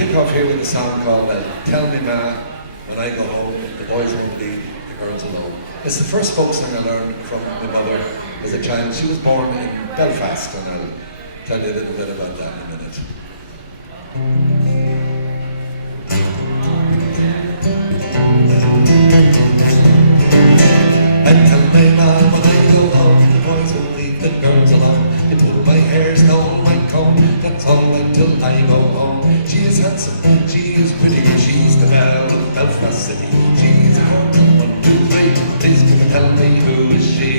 kick off here with a song called Tell Me Ma, When I Go Home, the boys won't leave the girls alone. It's the first folk song I learned from my mother as a child. She was born in Belfast, and I'll tell you a little bit about that in a minute. And tell me ma, when I go home, the boys won't leave the girls alone. They pull my hair, stole my comb, that's all right till I go home. She is handsome, she is pretty, she's the belle of Belfast City. She's a girl, 1, 2, 3, please come and tell me who is she?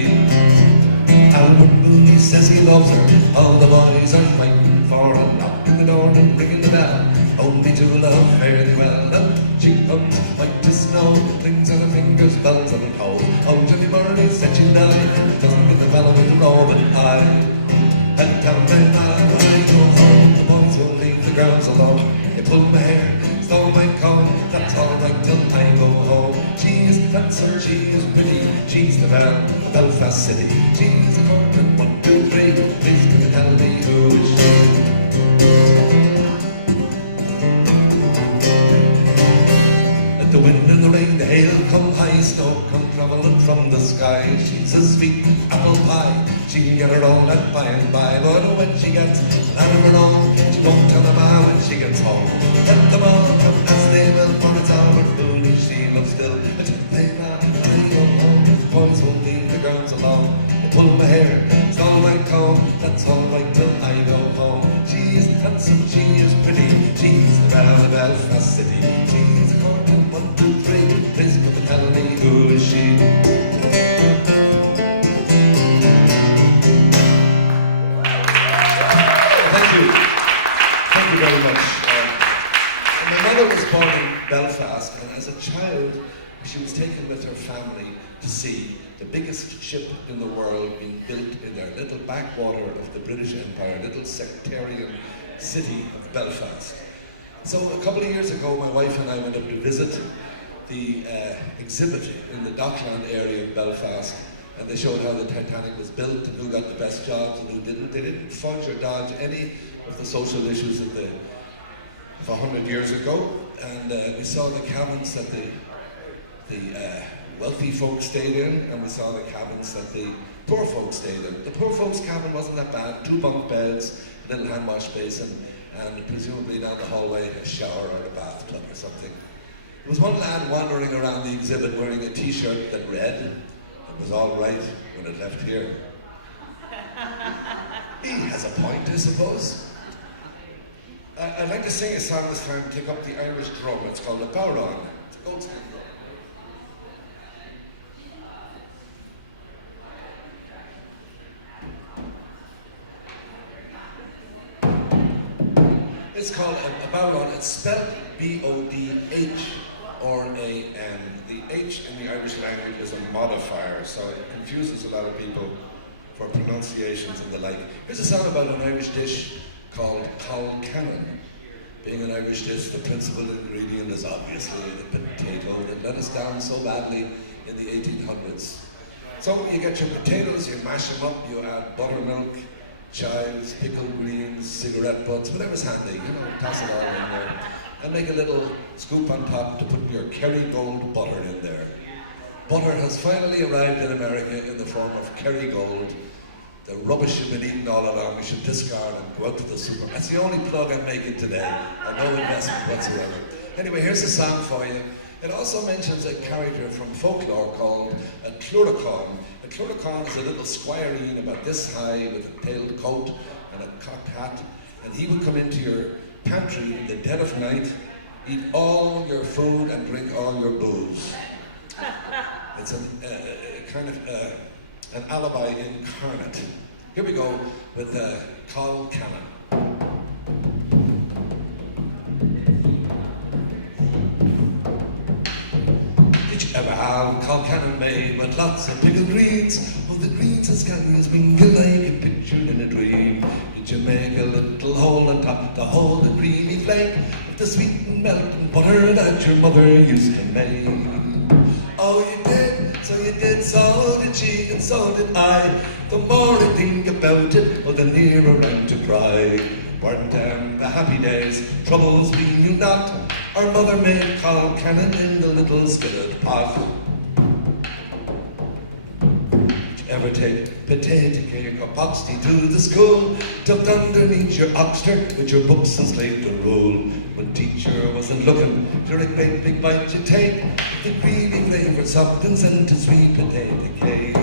Albert Mooney says he loves her, all the boys are fighting for a knock in the door and ringing the bell. Only to love fairly well. Up she comes, white as snow, rings on her fingers, bells on her toes. Oh, Jimmy Murray said she'd die, doesn't get the fellow with the roving eye. And tell me now, when I go home, the boys won't leave the girls alone. They pull my hair, stole my comb, that's all right till I go home. She is handsome, she is pretty, she's the belle of Belfast City. She's a corporate 1, 2, 3, please can you tell me who is she? The wind and the rain, the hail come high, snow come travelling from the sky. She's a sweet apple pie, she can get her own at by and by. But when she gets out of her own, she won't tell them how when she gets home. Let them all come as they will, for it's Albert Mooney she loves still. But they not, I go home, boys won't leave the girls alone. They pull my hair, stole my comb, that's all right till I go home. She is handsome, she is pretty, she's the belle of Belfast City. She's a cornet, 1, 2, 3, please come and tell me who is she? Thank you. Thank you very much. My mother was born in Belfast, and as a child, she was taken with her family to see the biggest ship in the world being built in their little backwater of the British Empire, little sectarian city of Belfast. So a couple of years ago, my wife and I went up to visit the exhibit in the Dockland area of Belfast, and they showed how the Titanic was built and who got the best jobs and who didn't. They didn't fudge or dodge any of the social issues of 100 years ago, and we saw the cabins that the wealthy folks stayed in, and we saw the cabins that the poor folks stayed in. The poor folks' cabin wasn't that bad, 2 bunk beds, a little hand wash basin, and presumably down the hallway a shower or a bathtub or something. There was one lad wandering around the exhibit wearing a t-shirt that read, "It was all right when it left here." He has a point, I suppose. I'd like to sing a song this time, take up the Irish drum. It's called a bowron. It's a goat skin drum. It's called a bowron. It's spelled B-O-D-H-R-A-N. The H in the Irish language is a modifier, so it confuses a lot of people for pronunciations and the like. Here's a song about an Irish dish called colcannon. Being an Irish dish, the principal ingredient is obviously the potato that let us down so badly in the 1800s. So you get your potatoes, you mash them up, you add buttermilk, chives, pickled greens, cigarette butts, whatever's handy, toss it all in there. And make a little scoop on top to put your Kerrygold butter in there. Butter has finally arrived in America in the form of Kerrygold. The rubbish you've been eating all along, you should discard and go out to the super. That's the only plug I'm making today, and no investment whatsoever. Anyway, here's a song for you. It also mentions a character from folklore called a Cluracán. A Cluracán is a little squireen about this high with a tailed coat and a cocked hat, and he would come into your pantry in the dead of night, eat all your food and drink all your booze. It's kind of an alibi incarnate. Here we go with colcannon. Did you ever have colcannon made with lots of pickled greens? Oh, the greens as candy as mingle like a pictured in a dream. Did you make a little hole on top to hold the creamy flake of the sweet and melting butter that your mother used to make? Oh, you did? so you did, so did she, and so did I. The more I think about it, the nearer I'm to cry. Weren't them the happy days, troubles we knew not. Our mother made call cannon in the little skillet pot. Ever take potato cake or boxty to the school, tucked underneath your oxter with your books and slate the rule. When teacher wasn't looking, sure a great big bite you take, the creamy flavoured something into sweet potato cake.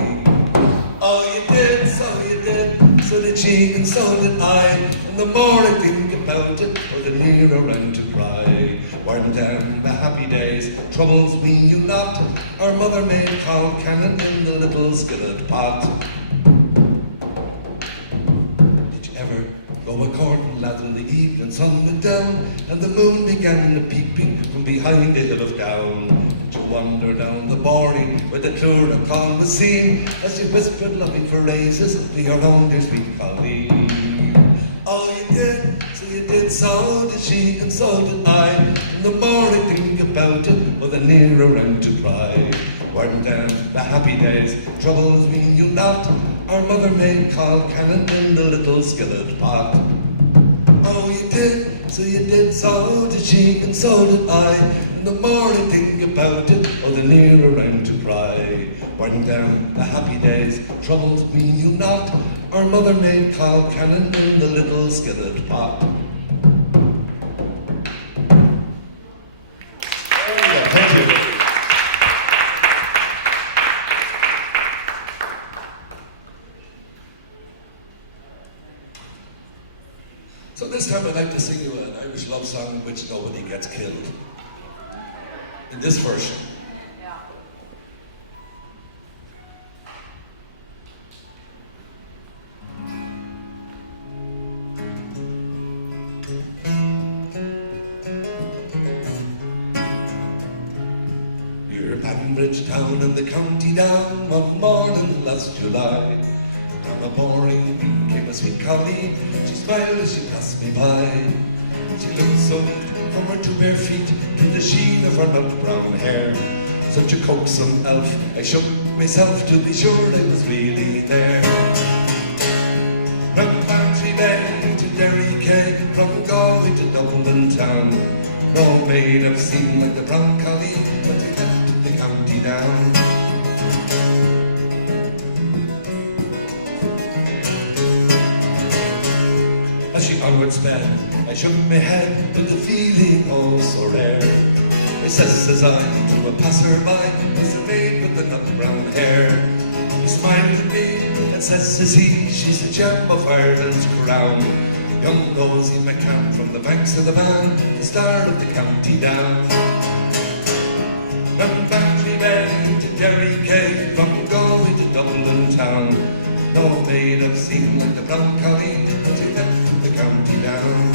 Oh, you did, so did she, and so did I. And the more I think about it, the nearer I'm to cry. Weren't them the happy days, troubles we knew not. Our mother made call cannon in the little skillet pot. Did you ever go a-courting, lads, when the evening sun went down and the moon began a peeping from behind the hill of down? Did you wander down the boreen where the Cluracán was seen as you whispered loving phrases to your own dear sweet Colleen? Oh, you did, so did she, and so did I. And the more I think about it, the nearer I'm to cry. Weren't them the happy days, troubles we knew not. Our mother made call cannon in the little skillet pot. Oh, you did, so did she, and so did I. And the more I think about it, the nearer I'm to cry. Weren't them the happy days, troubles we knew not. Our mother made call cannon in the little skillet pot. Thank you. So this time I'd like to sing you an Irish love song in which nobody gets killed. In this version. Near Banbridge town in the county down, one morning last July, down a boring green came a sweet collie. She smiled as she passed me by. She looked so neat from her two bare feet to the sheen of her nut brown hair. Such a coaxing elf, I shook myself to be sure I was really there. From Bantry Bay to Derry Quay, from Galway to Dublin town, no maid I've seen like the brown collie, but they left the county down. As she onward sped, I shook my head with a feeling oh so rare. I says I to a passer-by, was the maid with the nut brown hair. He smiled at me and says he, she's the gem of Ireland's crown. Young Rosie McCann from the banks of the Bann, the star of the county down. From Bantry Bay to Derry Quay, from Galway to Dublin town, no maid I've seen like the brown collie, but they left the county down.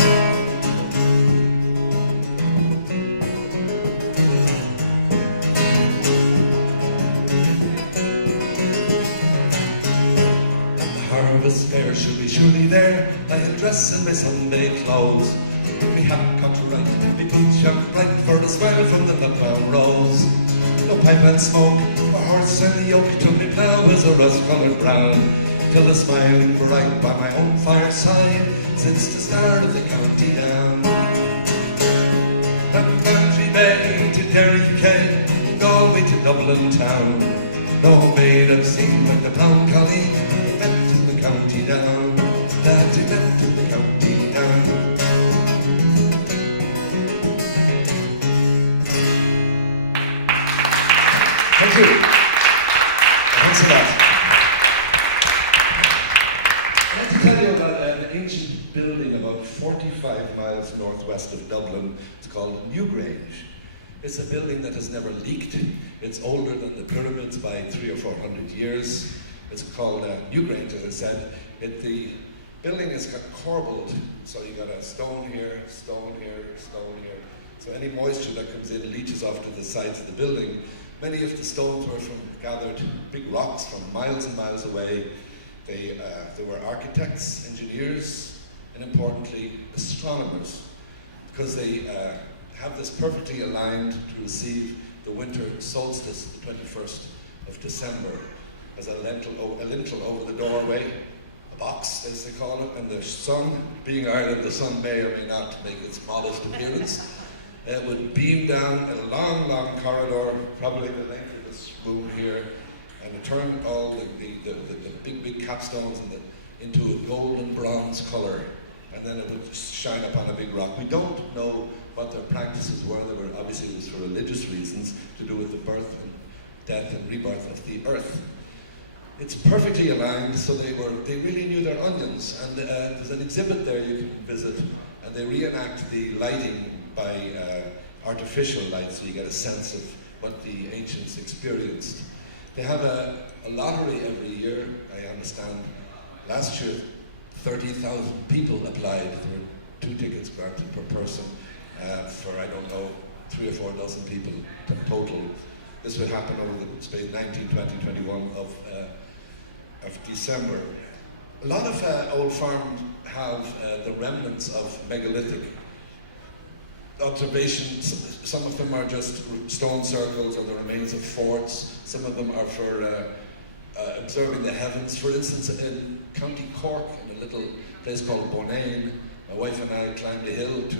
Harvest fair should be surely there, I'll dress in my Sunday clothes. Me hat cocked right, me boots shone bright, for a smile from the nut-brown rose. No pipe and smoke, a horse and a yoke, to me plough is a rust-coloured brown. Till the smiling bright by my own fireside sits the star of the county down. From Bantry Bay to Derry Quay, from Galway to Dublin town, no maid I've seen like the brown collie, they went to the county down, that he went to the county down. Thank you. Thanks a lot. I'd like to tell you about an ancient building about 45 miles northwest of Dublin. It's called Newgrange. It's a building that has never leaked. It's older than the pyramids by 300 or 400 years. It's called Newgrange, as I said. The building is corbelled, so you got a stone here, stone here, stone here. So any moisture that comes in leaches off to the sides of the building. Many of the stones were gathered big rocks from miles and miles away. They were architects, engineers, and importantly, astronomers, because they have this perfectly aligned to receive the winter solstice, the 21st of December. There's a lintel over the doorway, a box as they call it, and the sun, being Ireland, the sun may or may not make its modest appearance. It would beam down a long, long corridor, probably the length of this room here, and it turned all the big capstones into a golden bronze colour, and then it would just shine up on a big rock. We don't know what their practices were. They were obviously, it was for religious reasons to do with the birth and death and rebirth of the earth. It's perfectly aligned, so they really knew their onions. And there's an exhibit there you can visit, and they reenact the lighting by artificial light, so you get a sense of what the ancients experienced. They have a lottery every year, I understand. Last year, 30,000 people applied. There were 2 tickets granted per person for, I don't know, 3 or 4 dozen people total. This would happen over the space 19, 20, 21 of December. A lot of old farms have the remnants of megalithic observations. Some of them are just stone circles or the remains of forts. Some of them are for observing the heavens. For instance, in County Cork, in a little place called Bonane, my wife and I climbed a hill to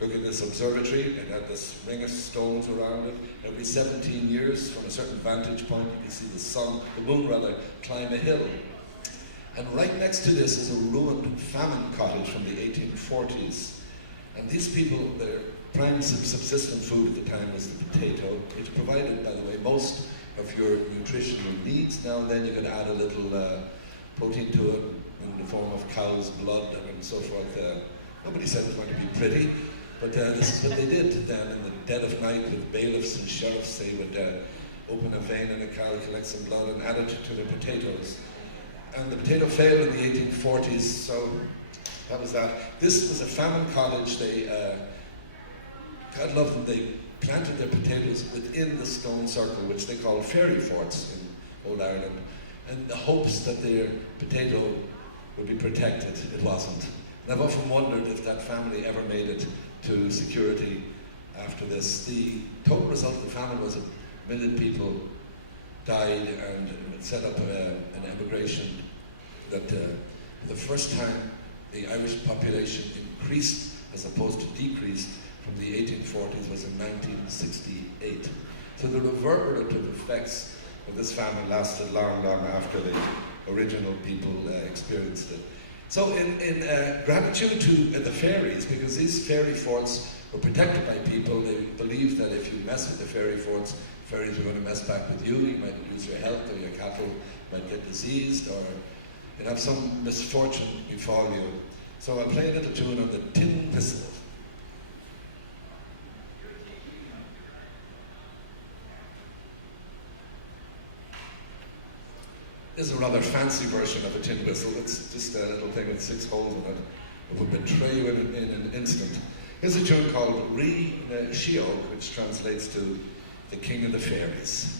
look at this observatory. It had this ring of stones around it. Every 17 years, from a certain vantage point, you can see the moon rather, climb a hill. And right next to this is a ruined famine cottage from the 1840s. And these people, their prime subsistent food at the time was the potato, which provided, by the way, most of your nutritional needs. Now and then you could add a little protein to it in the form of cow's blood and so forth. Nobody said it was going to be pretty, but this is what they did then in the dead of night with bailiffs and sheriffs. They would open a vein in a cow, collect some blood and add it to the potatoes. And the potato failed in the 1840s, so that was that. This was a famine cottage. They, God love them, they planted their potatoes within the stone circle, which they call fairy forts in Old Ireland, in the hopes that their potato would be protected. It wasn't. And I've often wondered if that family ever made it to security after this. The total result of the famine was 1 million people died, and it set up an emigration that for the first time the Irish population increased as opposed to decreased from the 1840s was in 1968. So the reverberative effects of this famine lasted long, long after the original people experienced it. So in gratitude to the fairies, because these fairy forts were protected by people, they believed that if you mess with the fairy forts, fairies were going to mess back with you. You might lose your health, or your cattle might get diseased, or you'd have some misfortune befall you. So I'll play a little tune on the tin whistle. This is a rather fancy version of a tin whistle. It's just a little thing with 6 holes in it. It would betray you in an instant. Here's a tune called Rí na Sheog, which translates to the King of the Fairies.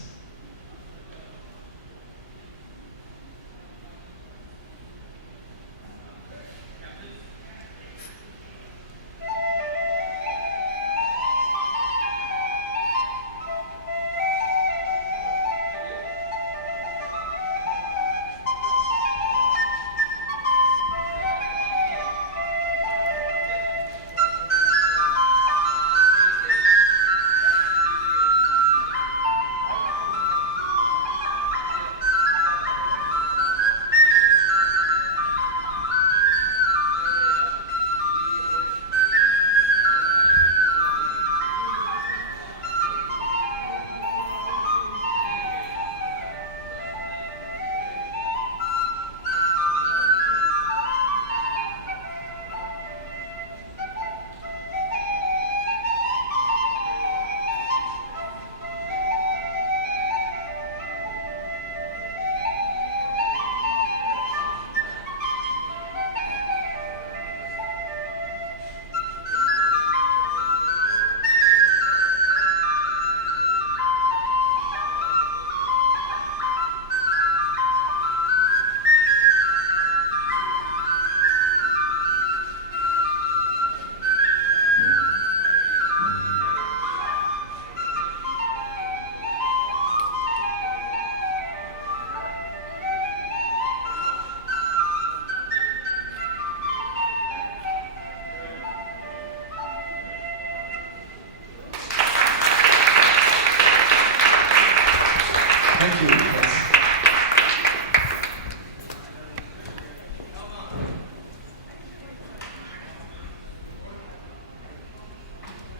Thank you. Yes.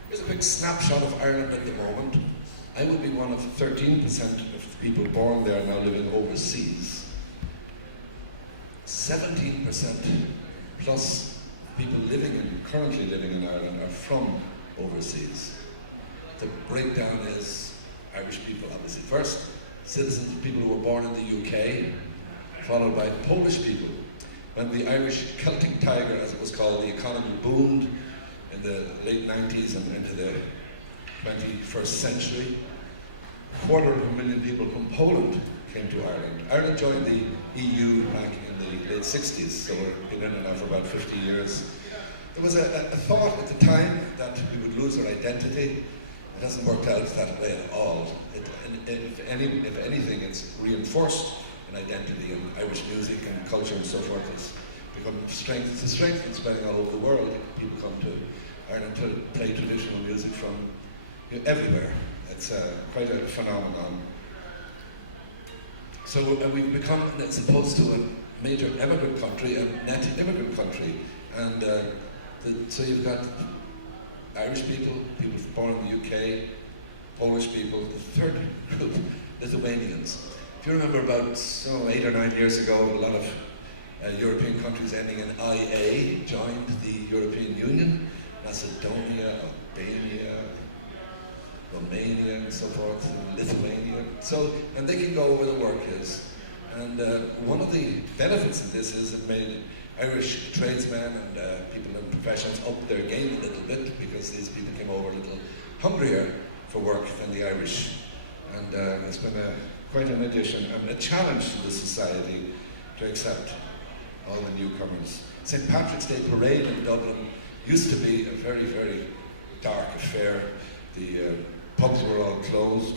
Here's a big snapshot of Ireland at the moment. I would be one of 13% of the people born there now living overseas. 17% plus people currently living in Ireland are from overseas. The breakdown is Irish people, obviously first, citizens, people who were born in the UK, followed by Polish people. When the Irish Celtic Tiger, as it was called, the economy boomed in the late 90s and into the 21st century, 250,000 people from Poland came to Ireland. Ireland joined the EU back in the late 60s, so we've been in it now for about 50 years. There was a thought at the time that we would lose our identity. It hasn't worked out that way at all. If anything, it's reinforced an identity, and Irish music and culture and so forth has become strength. It's a strength that's spreading all over the world. People come to Ireland to play traditional music from everywhere. It's quite a phenomenon. So we've become, as opposed to a major immigrant country, a net immigrant country. And so you've got Irish people, people born in the UK, Polish people. The third group, Lithuanians. If you remember about 8 or 9 years ago, a lot of European countries ending in IA joined the European Union. Macedonia, Albania, Romania, and so forth, and Lithuania. So, and they can go where the work is. And one of the benefits of this is it made Irish tradesmen and people in professions up their game a little bit, because these people came over a little hungrier for work than the Irish. And it's been quite an addition and a challenge to the society to accept all the newcomers. St. Patrick's Day Parade in Dublin used to be a very, very dark affair. The pubs were all closed.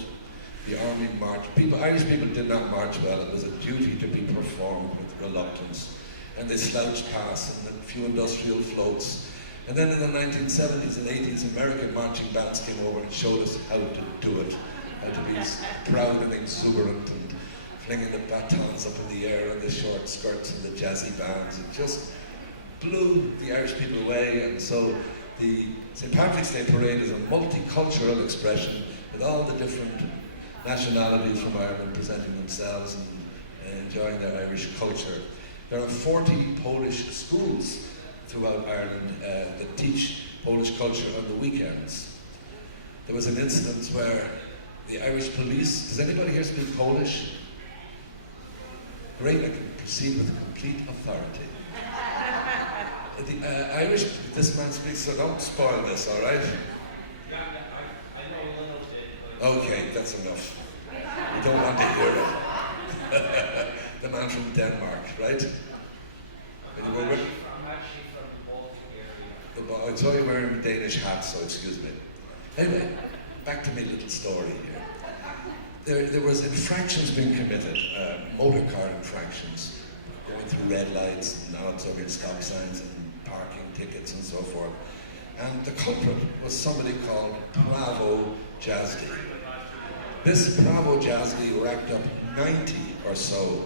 The army marched. Irish people did not march well. It was a duty to be performed with reluctance. And they slouched past in a few industrial floats. And then in the 1970s and 80s, American marching bands came over and showed us how to do it. How to be proud and exuberant and flinging the batons up in the air and the short skirts and the jazzy bands. It just blew the Irish people away. And so the St. Patrick's Day Parade is a multicultural expression with all the different nationalities from Ireland presenting themselves and enjoying their Irish culture. There are 40 Polish schools throughout Ireland that teach Polish culture on the weekends. There was an incident where the Irish police, does anybody here speak Polish? Great, I can proceed with complete authority. The Irish, this man speaks, so don't spoil this, all right? Yeah, I know a little bit. Okay, that's enough. You don't want to hear it. The man from Denmark, right? I'm actually from the Baltic area. I saw you wearing a Danish hat, so excuse me. Anyway, back to my little story here. There was infractions being committed, motor car infractions, going through red lights and odds over stop signs and parking tickets and so forth. And the culprit was somebody called Pravo Jazdy. This Pravo Jazdy racked up 90 or so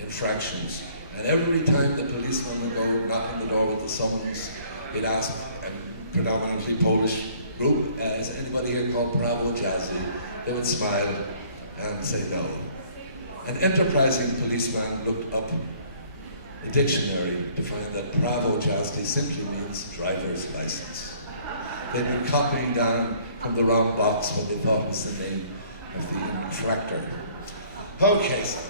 infractions. And every time the policeman would go knock on the door with the summons, he'd ask a predominantly Polish group, is anybody here called Pravo Jazdy? They would smile and say no. An enterprising policeman looked up the dictionary to find that Pravo Jazdy simply means driver's license. They'd been copying down from the wrong box what they thought was the name of the infractor. Okay, so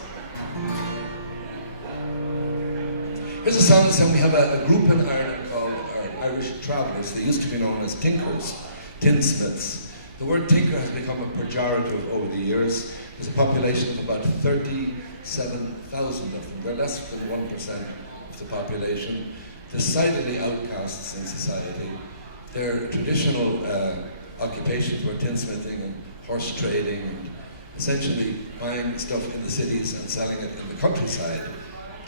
here's a song that we have a group in Ireland called Irish Travellers. They used to be known as tinkers, tinsmiths. The word tinker has become a pejorative over the years. There's a population of about 37,000 of them. They're less than 1% of the population. Decidedly outcasts in society. Their traditional occupations were tinsmithing and horse trading, and essentially buying stuff in the cities and selling it in the countryside.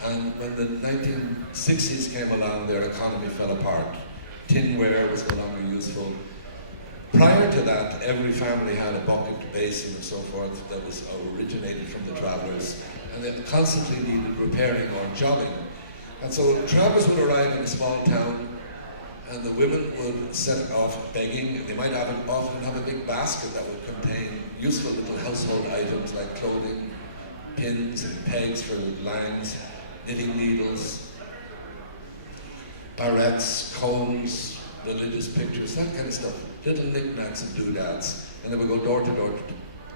And when the 1960s came along, their economy fell apart. Tinware was no longer useful. Prior to that, every family had a bucket, basin, and so forth that was originated from the travellers, and they constantly needed repairing or jobbing. And so travellers would arrive in a small town, and the women would set off begging, and they might often have a big basket that would contain useful little household items like clothing, pins and pegs for lines, knitting needles, barrettes, combs, religious pictures, that kind of stuff, little knickknacks and doodads. And they would go door to door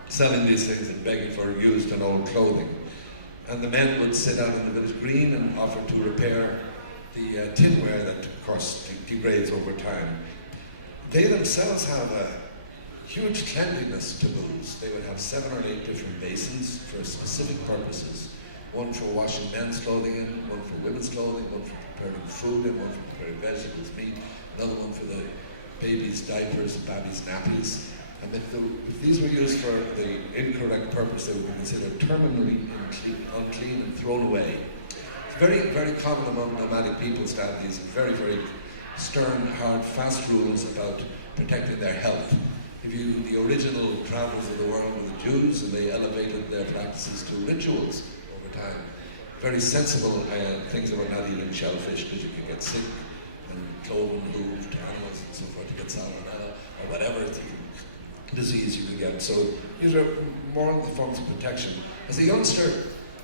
selling these things and begging for used and old clothing. And the men would sit out in the village green and offer to repair the tinware that, of course, degrades over time. They themselves have a huge cleanliness taboos. They would have 7 or 8 different basins for specific purposes. One for washing men's clothing in, one for women's clothing, one for preparing food in, one for preparing vegetables, meat, another one for the baby's diapers, the baby's nappies. And if these were used for the incorrect purpose, they would be considered terminally unclean and thrown away. It's very, very common among nomadic peoples to have these very, very stern, hard, fast rules about protecting their health. The original travellers of the world were the Jews, and they elevated their practices to rituals over time. Very sensible things about not eating shellfish because you can get sick, and cloven hooved animals and so forth to get salmonella or whatever disease you can get. So these are more of the forms of protection. As a youngster,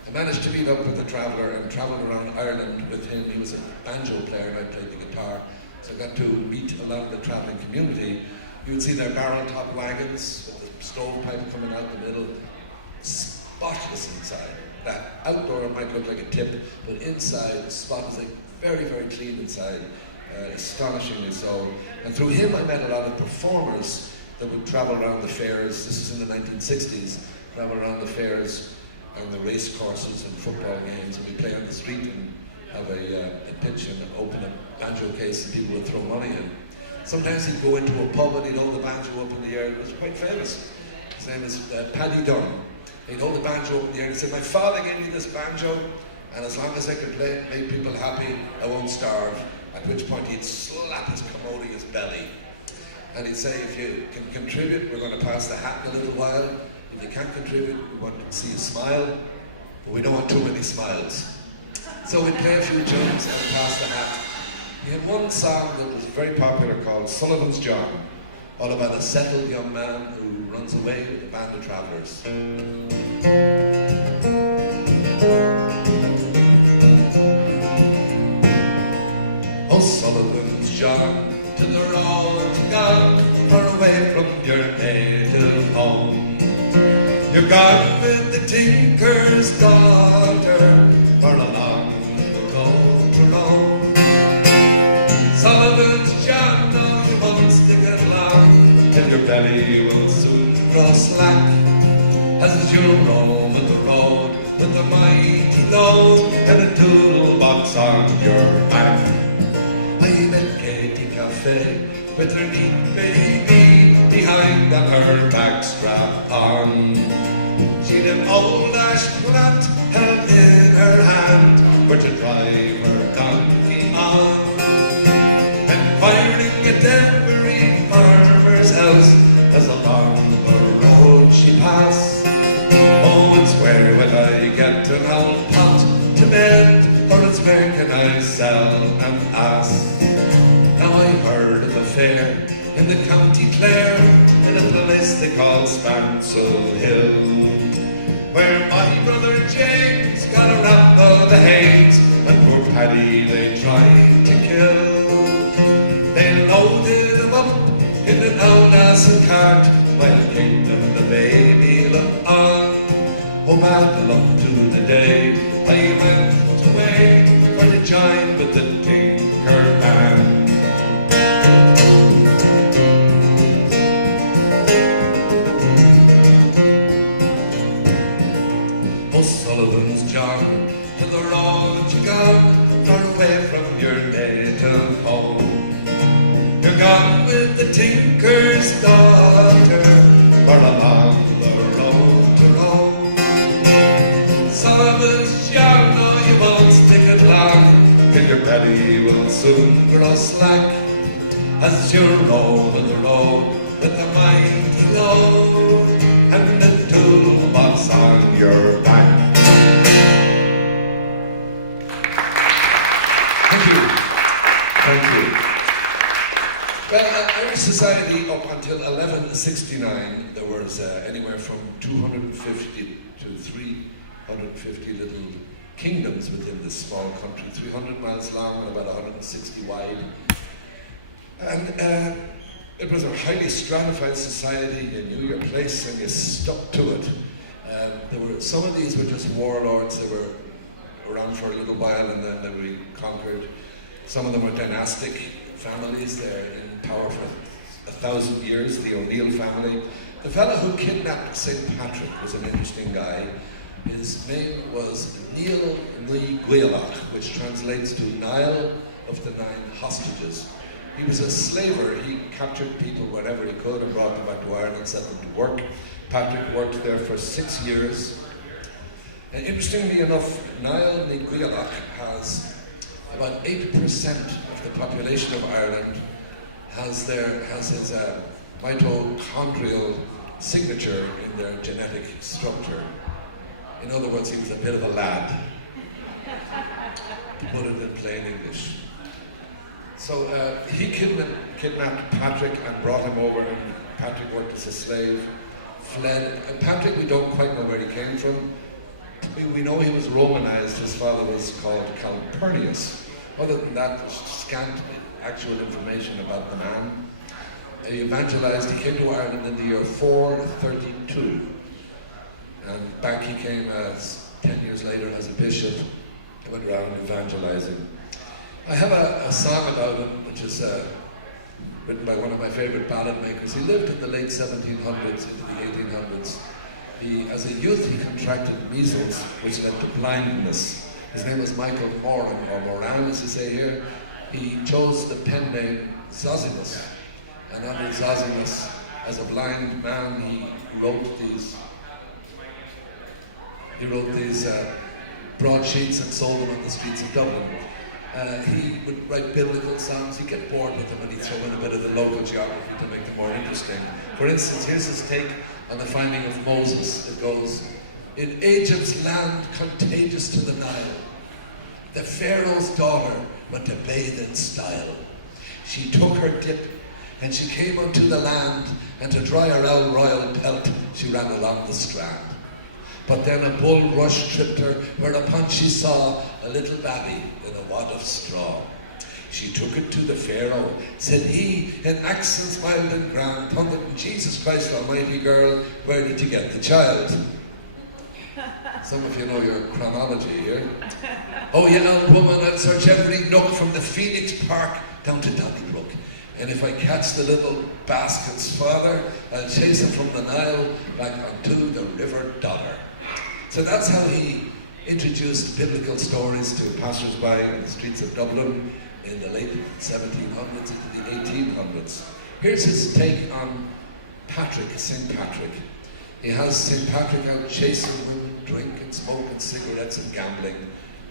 I managed to meet up with a traveller and travelled around Ireland with him. He was a banjo player and I played the guitar. So I got to meet a lot of the travelling community. You would see their barrel-top wagons with the stovepipe coming out the middle, spotless inside. That outdoor it might look like a tip, but inside the spot is like very, very clean inside, astonishingly so. And through him I met a lot of performers that would travel around the fairs. This is in the 1960s, travel around the fairs and the race courses and football games, and we'd play on the street and have a pitch and open a banjo case and people would throw money in. Sometimes he'd go into a pub and he'd hold the banjo up in the air. It was quite famous. His name is Paddy Dunn. He'd hold the banjo up in the air and he'd say, "My father gave me this banjo, and as long as I can play it, make people happy, I won't starve." At which point he'd slap his commodious belly. And he'd say, "If you can contribute, we're going to pass the hat in a little while. If you can't contribute, we want to see you smile, but we don't want too many smiles." So we'd play a few tunes and pass the hat. He had one song that was very popular called Sullivan's John, all about a settled young man who runs away with a band of travellers. Oh, Sullivan's John, to the road gone, far away from your native home. You're gone with the tinker's daughter, for a long road to roam. Sullivan's John, no, you won't stick it long, and your belly will soon grow slack, as you'll roam with the road with the mighty load and a toolbox on your back. I met Katie Cafe with her neat baby behind on her back strap on. She'd an old ash plat held in her hand for to drive her donkey on. And firing at every farmer's house as along the road she passed. Oh, it's where will I get an old pot to mend, or it's where can I sell and ask? Now I heard of a fair in the County Clare, in a place they call Spancel Hill, where my brother James got a rap of the haze, and poor Paddy they tried to kill. They loaded him up in an old ass cart, while Kate and the baby looked on. Oh, bad luck to the day I went away for to join with the tinker band. Oh, Sullivan's John, to the road you go, far away from your native home. You're gone with the tinker's daughter, for along the road to Rome. Sullivan's John, no, you won't stick it long, and your belly will soon grow slack, as you roll with the road with the mighty load and the toolbox on your back. Thank you. Thank you. Well, Irish society up until 1169, there was anywhere from 250 to 350 little kingdoms within this small country, 300 miles long and about 160 wide. And it was a highly stratified society. You knew your place and you stuck to it. Some of these were just warlords. They were around for a little while and then they were conquered. Some of them were dynastic families. They're in power for 1,000 years, the O'Neill family. The fellow who kidnapped St. Patrick was an interesting guy. His name was Niall Ní Gaelach, which translates to Nile of the Nine Hostages. He was a slaver. He captured people wherever he could and brought them back to Ireland and set them to work. Patrick worked there for 6 years. And interestingly enough, Niall Ní Gaelach has about 8% of the population of Ireland has his mitochondrial signature in their genetic structure. In other words, he was a bit of a lad, to put it in plain English. So he kidnapped Patrick and brought him over, and Patrick worked as a slave, fled. And Patrick, we don't quite know where he came from. We know he was Romanized. His father was called Calpurnius. Other than that, scant actual information about the man. He evangelized. He came to Ireland in the year 432. And back he came 10 years later as a bishop. He went around evangelizing. I have a song about him, which is written by one of my favorite ballad makers. He lived in the late 1700s into the 1800s. As a youth, he contracted measles, which led to blindness. His name was Michael Moran, or Moran, as you say here. He chose the pen name Zosimus. And under Zosimus, as a blind man, he wrote these broadsheets and sold them on the streets of Dublin. He would write biblical songs. He'd get bored with them and he'd throw in a bit of the local geography to make them more interesting. For instance, here's his take on the finding of Moses. It goes, "In Egypt's land contagious to the Nile, the Pharaoh's daughter went to bathe in style. She took her dip and she came unto the land, and to dry her owl royal pelt she ran along the strand. But then a bulrush tripped her, whereupon she saw a little babby in a wad of straw. She took it to the Pharaoh, said he, in accents mild and grand, thundered, Jesus Christ almighty girl, where did you get the child?" Some of you know your chronology here. "Oh, you old woman, I'll search every nook from the Phoenix Park down to Donnybrook. And if I catch the little basket's father, I'll chase him from the Nile back onto the River Dodder." So that's how he introduced biblical stories to passers-by in the streets of Dublin in the late 1700s into the 1800s. Here's his take on Patrick, St. Patrick. He has St. Patrick out chasing women, drinking, smoking cigarettes and gambling,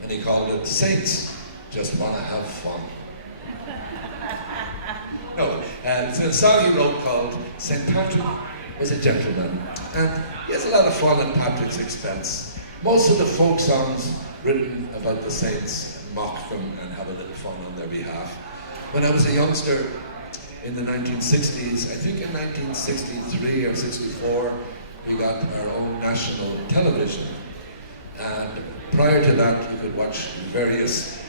and he called it "Saints just want to have fun." No, it's a song he wrote called "St. Patrick was a Gentleman," and he has a lot of fun at Patrick's expense. Most of the folk songs written about the saints mock them and have a little fun on their behalf. When I was a youngster in the 1960s, I think in 1963 or 64, we got our own national television. And prior to that, you could watch various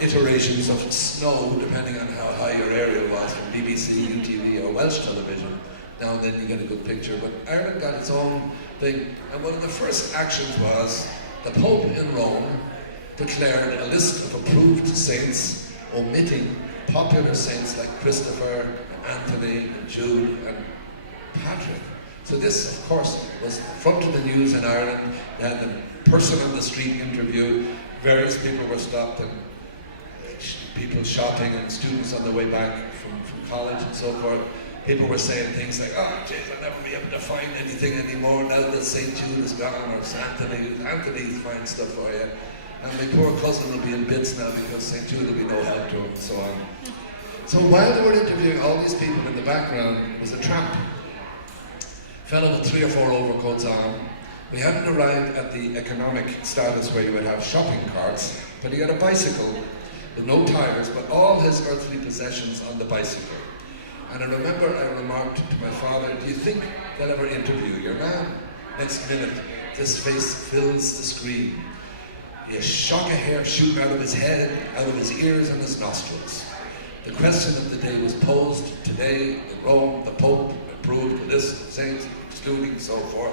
iterations of Snow, depending on how high your area was, from BBC, UTV, or Welsh television. Now and then you get a good picture, but Ireland got its own thing. And one of the first actions was the Pope in Rome declared a list of approved saints, omitting popular saints like Christopher, and Anthony, and Jude, and Patrick. So this, of course, was front of the news in Ireland. They had the person on the street interview. Various people were stopped, and people shouting, and students on the way back from college and so forth. People were saying things like, "Oh, geez, I'll never be able to find anything anymore now that St. Jude is gone," or Anthony's fine stuff for you. And my poor cousin will be in bits now because St. Jude will be no help to him, and so on. So while they were interviewing all these people, in the background was a tramp, fellow with 3 or 4 overcoats on. We hadn't arrived at the economic status where you would have shopping carts, but he had a bicycle with no tires, but all his earthly possessions on the bicycle. And I remember I remarked to my father, do you think they'll ever interview your man? Next minute, this face fills the screen. He has shock of hair shooting out of his head, out of his ears and his nostrils. The question of the day was posed today in Rome. The Pope approved the list of saints, excluding and so forth.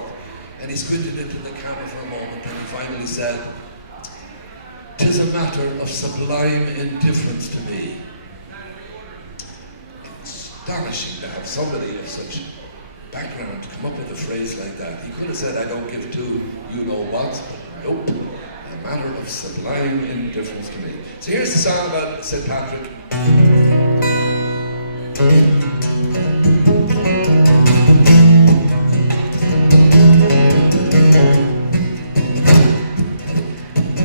And he squinted into the camera for a moment and he finally said, "'Tis a matter of sublime indifference to me." Astonishing to have somebody of such background to come up with a phrase like that. He could have said, "I don't give two you-know-whats," but nope. A matter of sublime indifference to me. So here's the song about St. Patrick.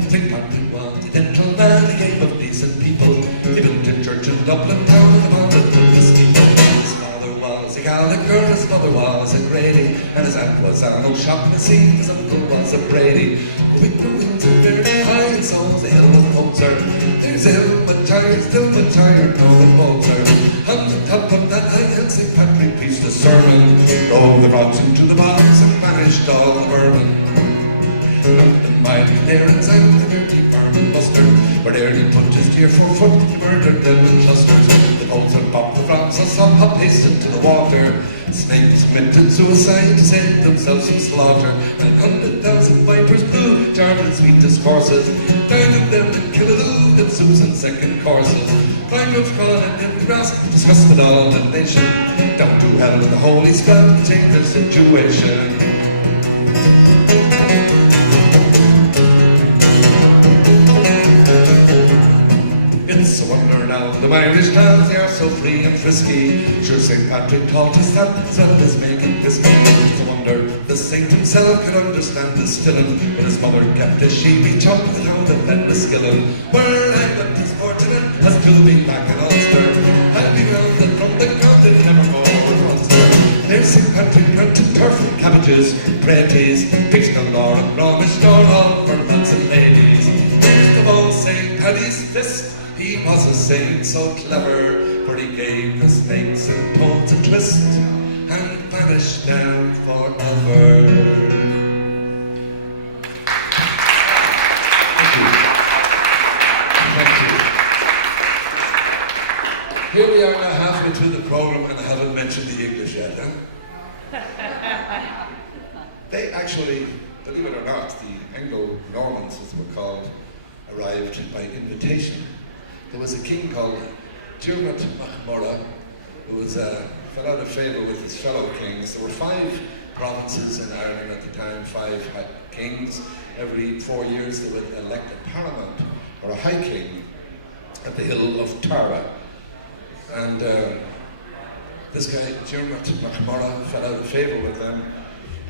St. Patrick was a gentleman, he gave of decent people. He built a church in Dublin town and wanted to whiskey. His father was a Gallagher, his mother was a Grady, and his aunt was Arnold Shaughnessy, his uncle was a Brady. With the winds are very high, and so's the hill of Poser. There's Ilmatire, no Poser. On the top of that high hill, St. Patrick preached a sermon, drove the rocks into the box and vanished all the vermin. Not the mighty there inside the dirty farm buster, where there he put his dear 4 foot, he murdered them in clusters. The boats had popped the frogs, so some hop hastened to the water. Snakes committed suicide to save themselves from slaughter. And 100,000 vipers blew, charged sweet discourses. 9 of them in Killaloo did soups and second courses. Climbed up crawling in the grass, disgusted all the nation. Down to hell in the holy spell to change the situation. It's a wonder now, the Irish towns, they are so free and frisky. Sure, St. Patrick taught us that as well as making whiskey. It's a wonder the saint himself could understand distilling, but his mother kept a sheepy chop with how the fed was skilling. Where I went as fortunate as to be back in Ulster, I'll be rounded from the continent, never more Ulster. There's St. Patrick planted turf and cabbages, praties, pigs galore and Romish door, all for lads and ladies. First of all, St. Paddy's fist. He was a saint so clever, for he gave the snakes and toads a twist, and vanished them forever. Thank you. Here we are now halfway through the program and I haven't mentioned the English yet, huh? They actually, believe it or not, the Anglo-Normans, as they were called, arrived by invitation. There was a king called Diarmuid MacMurrough, who fell out of favour with his fellow kings. There were 5 provinces in Ireland at the time, 5 kings. Every 4 years they would elect a paramount, or a high king, at the hill of Tara. And this guy, Diarmuid MacMurrough, fell out of favour with them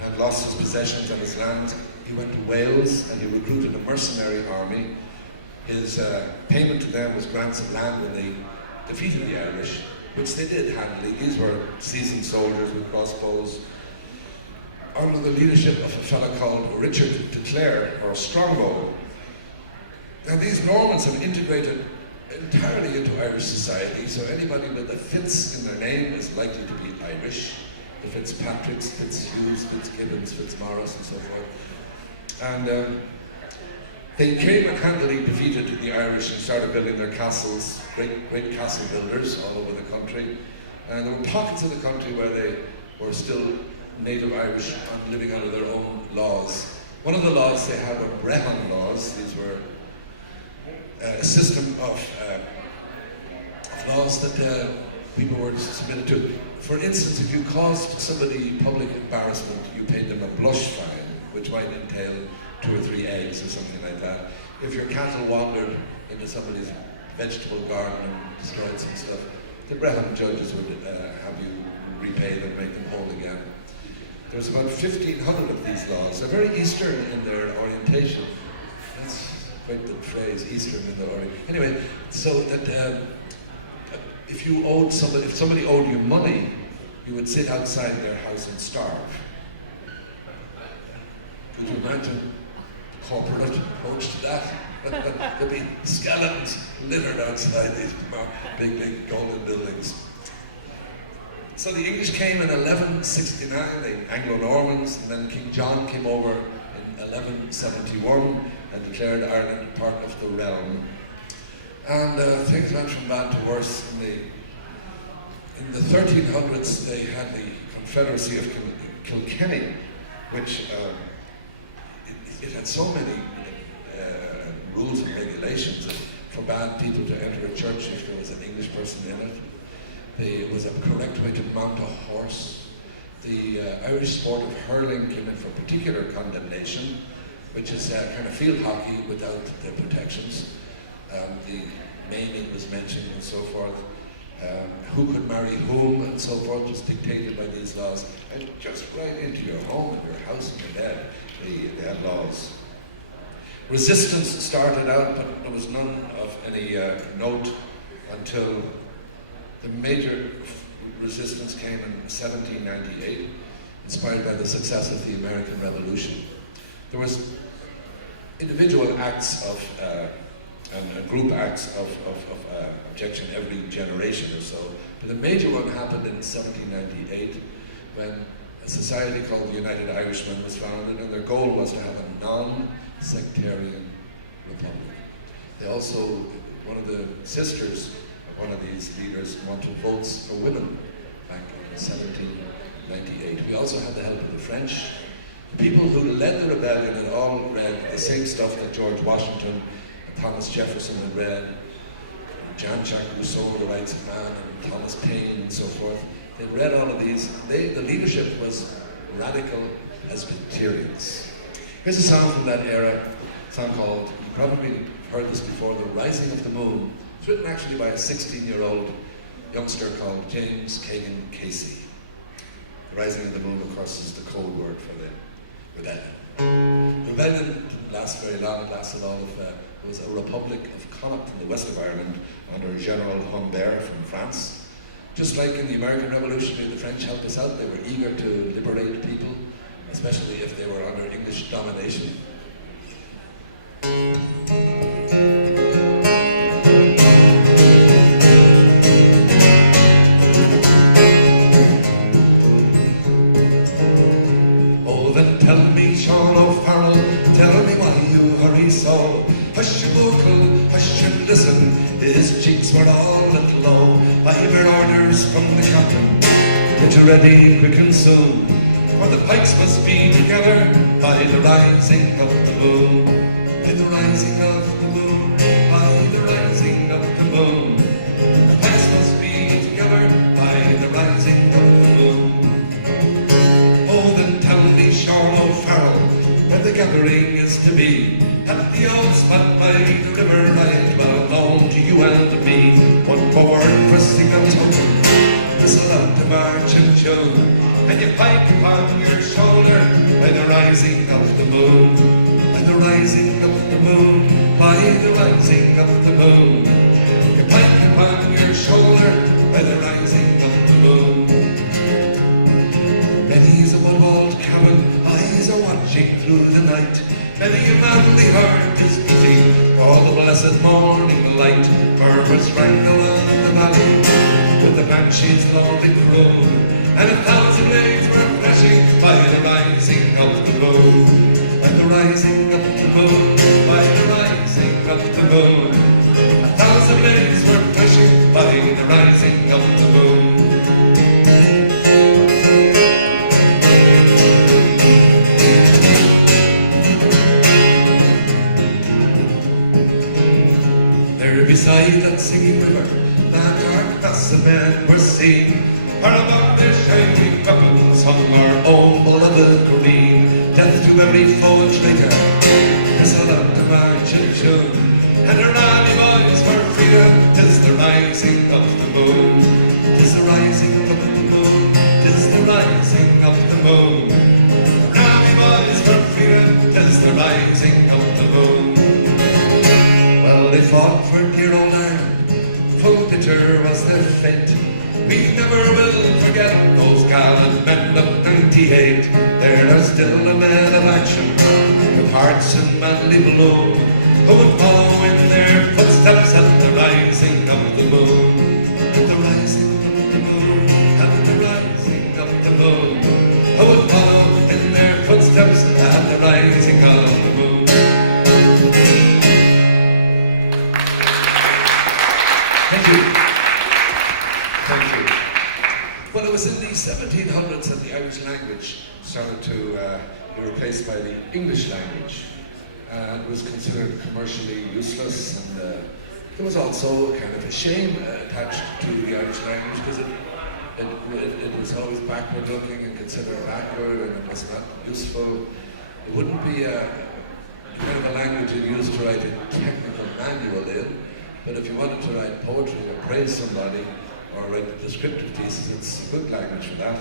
and lost his possessions and his land. He went to Wales and he recruited a mercenary army. His payment to them was grants of land when they defeated the Irish, which they did handily. These were seasoned soldiers with crossbows, under the leadership of a fellow called Richard de Clare, or Strongbow. Now these Normans have integrated entirely into Irish society, so anybody with a Fitz in their name is likely to be Irish. The Fitzpatricks, Fitzhughes, Fitzgibbons, Fitzmaurice and so forth. And they came and handily defeated the Irish and started building their castles, great castle builders all over the country. And there were pockets of the country where they were still native Irish and living under their own laws. One of the laws they had were Brehon laws. These were a system of laws that people were submitted to. For instance, if you caused somebody public embarrassment, you paid them a blush fine, which might entail 2 or 3 eggs or something like that. If your cattle wandered into somebody's vegetable garden and destroyed some stuff, the Brehon judges would have you repay them, make them whole again. There's about 1,500 of these laws. They're very Eastern in their orientation. That's quite the phrase, Eastern in their orientation. Anyway, so that if somebody owed you money, you would sit outside their house and starve. Could you imagine the corporate approach to that? There'd be skeletons littered outside these big golden buildings. So the English came in 1169, the Anglo-Normans, and then King John came over in 1171 and declared Ireland part of the realm. And things went from bad to worse. In the 1300s, they had the Confederacy of Kilkenny, which it had so many rules and regulations that forbade people to enter a church if there was an English person in it. It was a correct way to mount a horse. The Irish sport of hurling came in for particular condemnation, which is kind of field hockey without the protections. The maiming was mentioned and so forth. Who could marry whom and so forth was dictated by these laws. And just right into your home and your house and your bed, they had laws. Resistance started out, but there was none of any note until the major resistance came in 1798, inspired by the success of the American Revolution. There was individual acts and group acts of objection every generation or so, but the major one happened in 1798 when a society called the United Irishmen was founded, and their goal was to have a non-sectarian republic. They also, one of the sisters of one of these leaders wanted votes for women back in 1798. We also had the help of the French. The people who led the rebellion had all read the same stuff that George Washington and Thomas Jefferson had read, Jean-Jacques Rousseau, The Rights of Man, and Thomas Paine, and so forth. They read all of these. The leadership was radical Presbyterians. Here's a song from that era, a song called, you probably heard this before, The Rising of the Moon. It's written actually by a 16-year-old youngster called James Kagan Casey. The Rising of the Moon, of course, is the code word for the rebellion. The rebellion didn't last very long. It lasted all of, it was a Republic of Connacht in the west of Ireland under General Humbert from France. Just like in the American Revolution, the French helped us out. They were eager to liberate people, especially if they were under English domination. Oh, then tell me, Sean O'Farrell, tell me why you hurry so. Hush your buckle, hush and listen, his cheeks were all at low. I've heard orders from the captain, get you ready quick and soon, for the pikes must be together by the rising of the moon. By the rising of the moon, by the rising of the moon. The pikes must be together by the rising of the moon. Oh, then tell me, Sean O'Farrell, where the gathering is to be. At the old spot by the river, right well known to you and me. One more word for signal token, whistle out to march and tune, and you pike upon your shoulder by the rising of the moon. By the rising of the moon, by the rising of the moon. You pike upon your shoulder by the rising of the moon. Many's a mud-walled cabin, eyes are watching through the night. Many a manly heart is beating for the blessed morning light. Murmurs wrangle on the valley with the banshee's lonely croon, and 1,000 blades were flashing by the rising of the moon. By the rising of the moon, by the rising of the moon. 1,000 blades were flashing by the rising of the moon. Beside that singing river, that mass of men were seen, far above their shining weapons hung our own beloved green. Death to every foe and traitor, whistle out to march and tune, and our rally boys for freedom. 'Tis the rising of the moon, 'tis the rising of the moon, 'tis the rising of the moon. Rally boys for freedom, 'tis the rising of the moon. Well, they fought for dear old Ireland, full bitter was their fate. We never will forget those gallant men of '98. They're still the men of action, with hearts and manly bloom, who would follow in their footsteps at the rising of the moon. At the rising of the moon, at the rising of the moon. Who would follow in their footsteps at the rising of the moon. Thank you. Thank you. Well, it was in the 1700s that the Irish language started to be replaced by the English language. It was considered commercially useless, and there was also kind of a shame attached to the Irish language because it was always backward looking and considered backward, and it was not useful. It wouldn't be a kind of a language you used to write a technical manual in, but if you wanted to write poetry or praise somebody or write a descriptive pieces, it's a good language for that.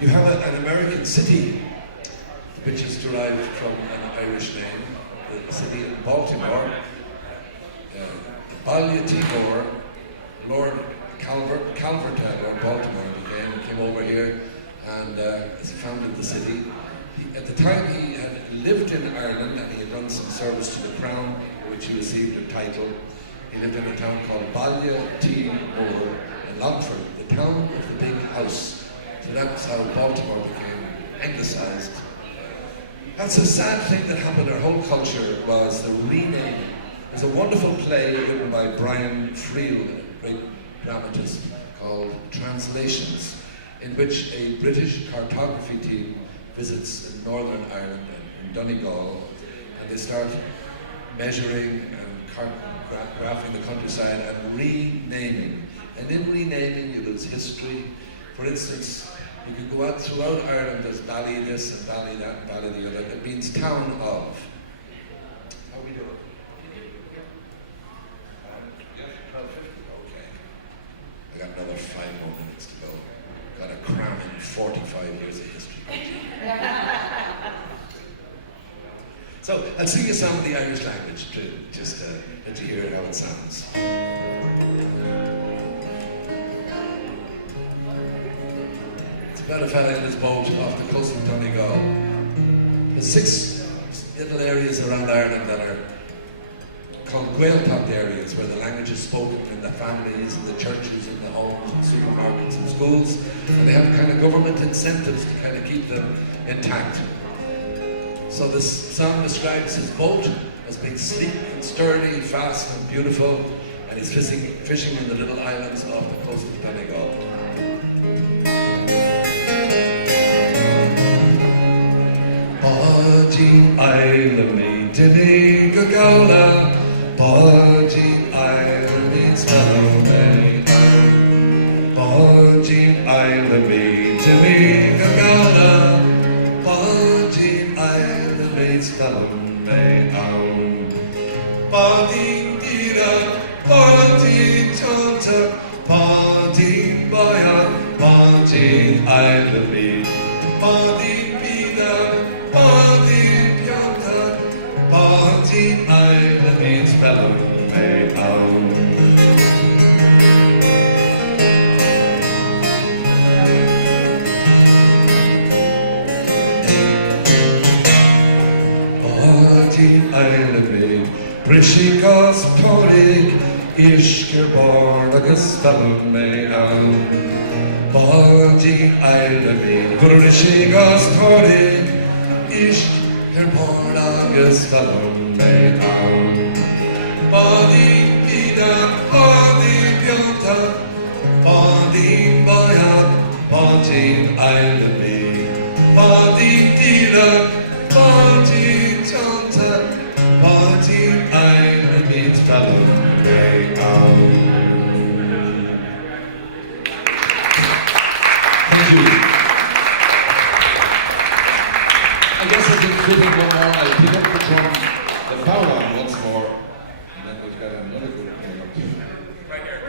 You have an American city which is derived from an Irish name, the city of Baltimore. Ballia Timor, Lord Calverton, Lord Baltimore came over here and as he founded the city. At the time he had lived in Ireland and he had done some service to the Crown, which he received a title. He lived in a town called Ballia Timor in Longford, the town of the big house. So that's how Baltimore became anglicised. That's a sad thing that happened. Our whole culture was the renaming. There's a wonderful play written by Brian Friel, a great dramatist, called Translations, in which a British cartography team visits in Northern Ireland and in Donegal, and they start measuring and graphing the countryside and renaming. And in renaming, you lose history. For instance, you can go out throughout Ireland, there's Bally this and Bally that and Bally the other. It means town of. How are we doing? Yeah, 12:50. Okay. I got another 5 more minutes to go. Got to cram in 45 years of history. So I'll sing you some of the Irish language to just let you hear how it sounds. It's about a fella in his boat off the coast of Donegal. There's 6 little areas around Ireland that are called Gaeltacht areas, where the language is spoken in the families, in the churches, in the homes, and supermarkets and schools, and they have kind of government incentives to kind of keep them intact. So this song describes his boat as being sleek and sturdy, fast and beautiful, and he's fishing in the little islands off the coast of Donegal. Body Island me Dimmy Gagala, Body Island means fellow me. Body Island me Dimmy Gagala, Body Island means fellow me. Body Dira, Body Tonta, Body Baya, Body Island me. Body Pida, Body Pianta, Body Island means fellow me. Body Island me, Brishigas Torig, Ishker Born agus fellow me. Body Island me, Brishigas Torig, Ishker Born agus fellow me. Body Pida, Body Pianta, Body Baya, Body Island me. Body Dira, Body Tonta, Body Island means fellow me. Thank you. I guess I can fit in one more. I'll pick up the drum, the power on once more, and then we've got another group coming up. Right here.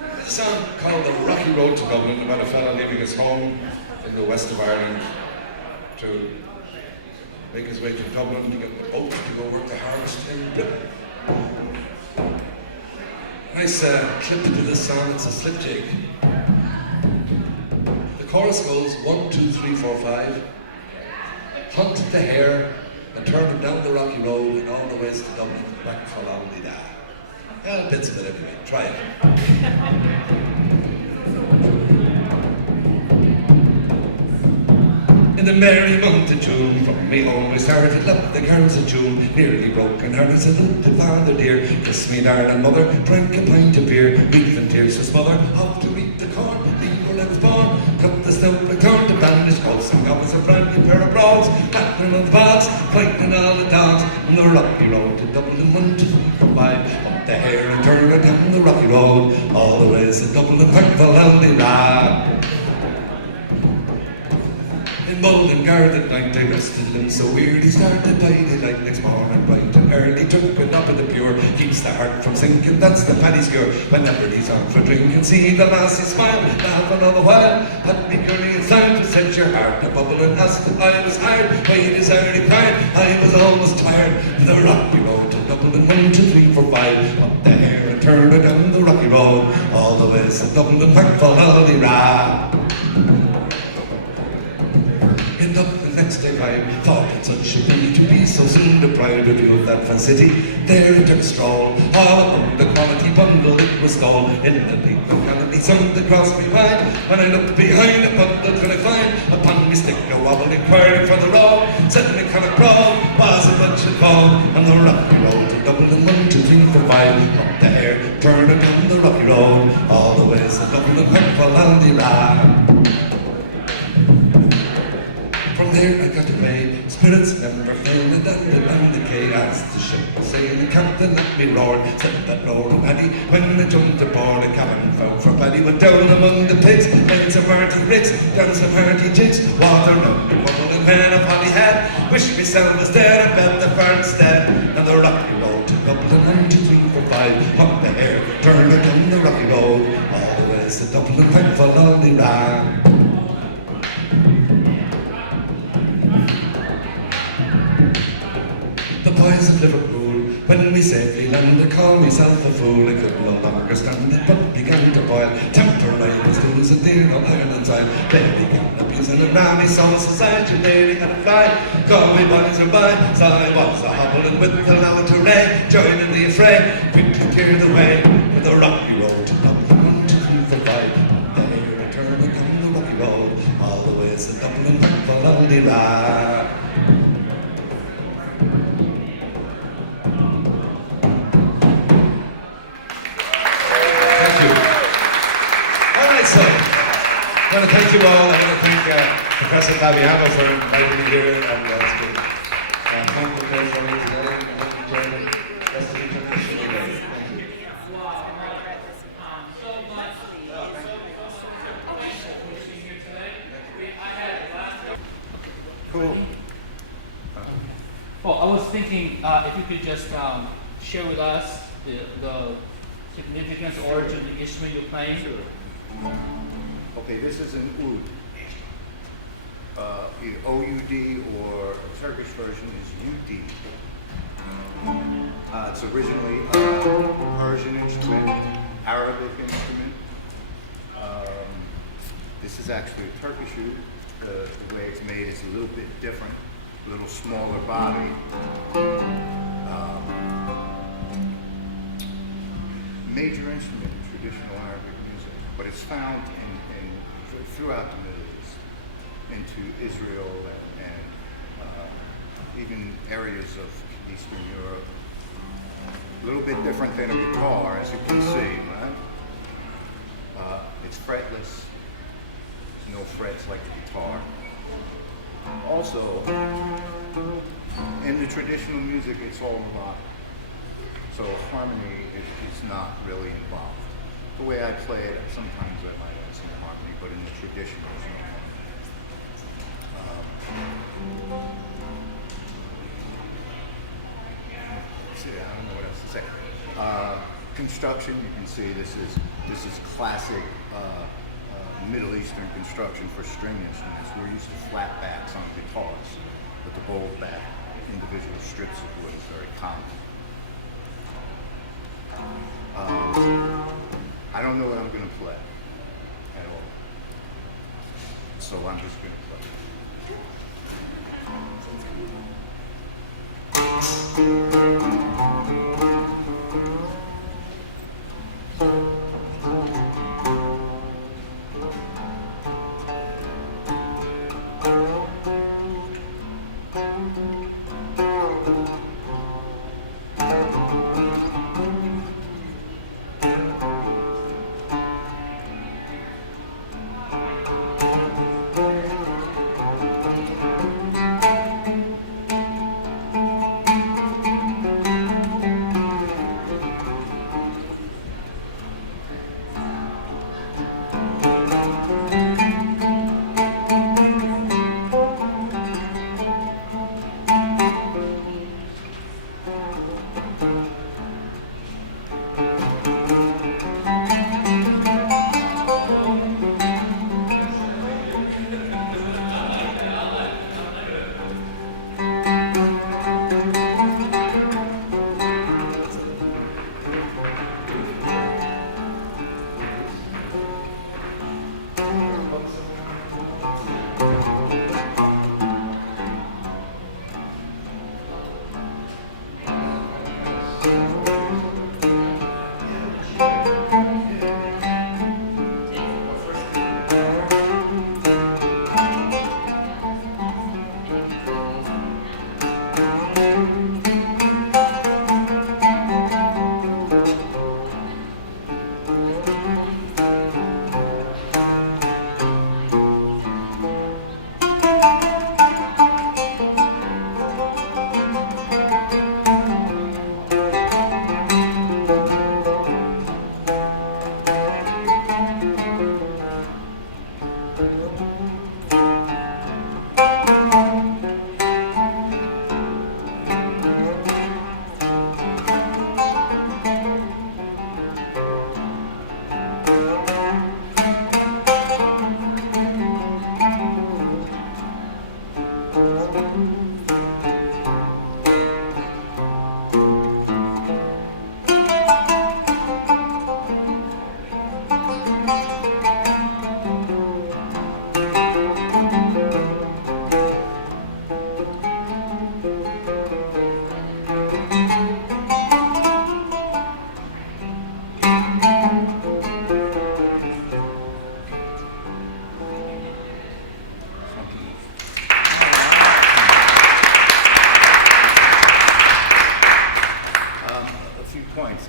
There's a song called The Rocky Road to Dublin, about a fella leaving his home in the west of Ireland to make his way to Dublin to get the boat to go work the harvest in Britain. Nice clip to this song, it's a slip jig. The chorus goes 1, 2, 3, 4, 5. Hunt the hare and turn him down the rocky road and all the ways to Dublin, back for Longleada. Yeah, bits of it anyway, try it. In the merry month of June, from me home we started, loved the girls of June, nearly broken hearted, said, look to father dear, kiss me darling mother, drank a pint of beer, weep and tears to smother, off to reap the corn, leave where I was born, cut the snow, return to bandage coats, and got us a brand new pair of broads, battling on the baths, fighting all the dogs, on the rocky road to Dublin, 1, 2, 3, 4, 5, up the hare and turn her down the rocky road, all the ways to Dublin, thankful and the rag. In Mullingar that night I rested him so weird he started by daylight next morning bright and early, took a nap of the pure, keeps the heart from sinking, that's the paddy's cure. Whenever he's on for drinking, see the lassie smile, laughing all the while, had me curious time to set your heart a bubble and ask if I was hired, why it is early crying, I was almost tired, the rocky road to Dublin, 1, 2, 3, 4, 5, up the hare and turn her down the rocky road, all the ways to Dublin, thankful all ra. In Dublin next day I thought it such a pity to be so soon deprived of you of that fine city. There it took a stroll, all upon the quality bundle it was stalled. In the deep locality something crossed me by, when I looked behind a bundle could I find, upon me stick a wobble inquiring for the road, said me can I crawl, was a bunch of gold, on the rocky road to Dublin, 1, 2, 3, 4, 5, up the hare, turn it down the rocky road, all the ways to Dublin, thankful and the rag. From there I got away, spirits never fail, and down the quay as the ship was sailing, the captain let me roar, said that roaring Paddy, when I jumped aboard a cabin found for Paddy, went down among the pigs, made some hearty bricks, down some hearty jigs, water round the bubble and men of Holyhead, wish myself was dead and bet the far instead, and the rocky road to Dublin, 1, 2, 3, 4, 5, up the hare, turn her down the rocky road, all the ways to Dublin, thankful only rag. The boys of Liverpool, when we safely landed, called myself a fool. I could no longer stand it, but began to boil. Temper I was losing dear on Ireland's Isle. They began abusing and round me, so society nearly had a fly. Call me boys or by, so I was a hobbling with the loud hooray, joining the affray, quickly cleared the way for the rocky road to Dublin, 1, 2, 3, 4, 5. The hare returning down the rocky road, all the ways to Dublin, thankful only rag. I want to thank you all. I want to thank Professor Fabiano for inviting me here, and it's been a wonderful day for me today. I hope you enjoy the rest of the international day. Thank you. Cool. Well, I was thinking if you could just share with us the significance, origin of the instrument you're playing. Sure. Okay, this is an oud. Either O-U-D or a Turkish version is U-D. It's originally a Persian instrument, Arabic instrument. This is actually a Turkish oud. The way it's made is a little bit different, a little smaller body. Major instrument in traditional Arabic music, but it's found throughout the Middle East, into Israel and even areas of Eastern Europe. A little bit different than a guitar, as you can see, right? It's fretless. There's no frets like the guitar. Also, in the traditional music, it's all melodic. So harmony is not really involved. The way I play it, sometimes I might add some harmony, but in the tradition, there's no harmony. See, I don't know what else to say. Construction, you can see this is classic Middle Eastern construction for string instruments. We're used to flat backs on guitars. but the bowl back individual strips of wood is very common. I don't know what I'm going to play at all, so I'm just going to play.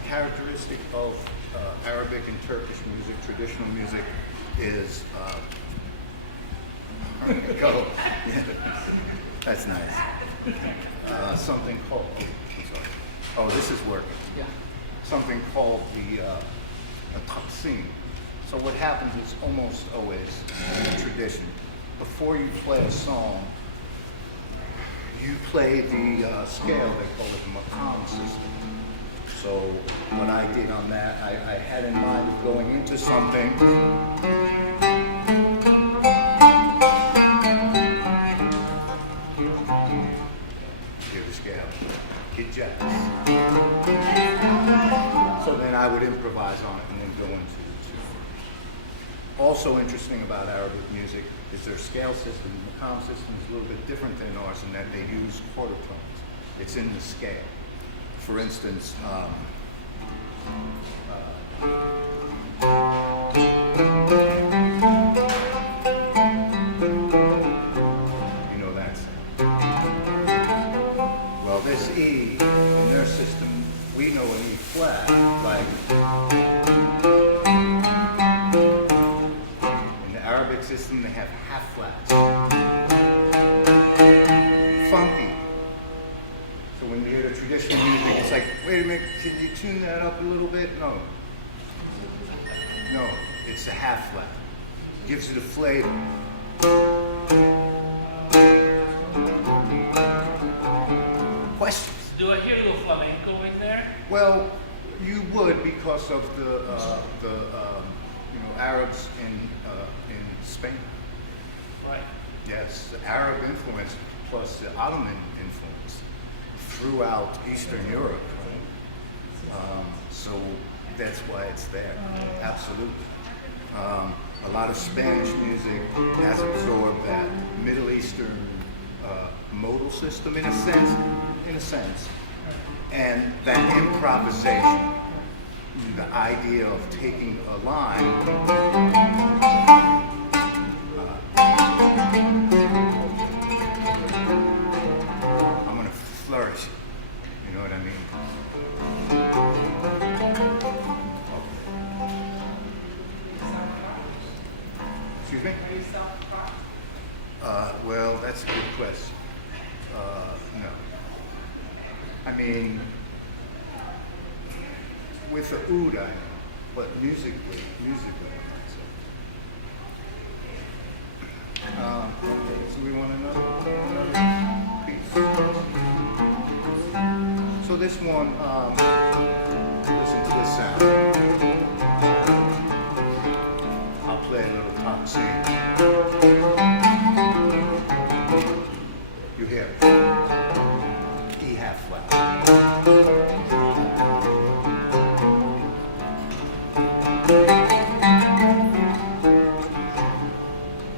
Characteristic of Arabic and Turkish music, traditional music, is go. Yeah, that's nice. Something called. Oh, I'm sorry. Oh, this is working. Yeah. Something called the a taqsim. So what happens is almost always in a tradition, before you play a song, you play the scale. They call it the maqam system. So what I did on that, I had in mind of going into something. Hear the scale. Hijaz. So then I would improvise on it and then go into the tune. Also interesting about Arabic music is their scale system. The maqam system is a little bit different than ours in that they use quarter tones. It's in the scale. For instance, you know that sound. Well, this E in their system, we know an E flat, like in the Arabic system, they have half flats. Funky. So when you hear the traditional music, it's like, wait a minute, can you tune that up a little bit? No. No, it's a half flat. Gives it a flavor. Questions? Do I hear a little flamenco in there? Well, you would because of the Arabs in Spain. Right. Yes, the Arab influence. plus the Ottoman influence throughout Eastern Europe. So that's why it's there, absolutely. A lot of Spanish music has absorbed that Middle Eastern modal system in a sense, and that improvisation, the idea of taking a line, I'm gonna flourish it, you know what I mean? Excuse me? Well, that's a good question. No. I mean, with the oud, I know, but musically, I'm not so. Okay, so we want another piece. So this one, listen to this sound. I'll play a little top C. You hear it. E half flat.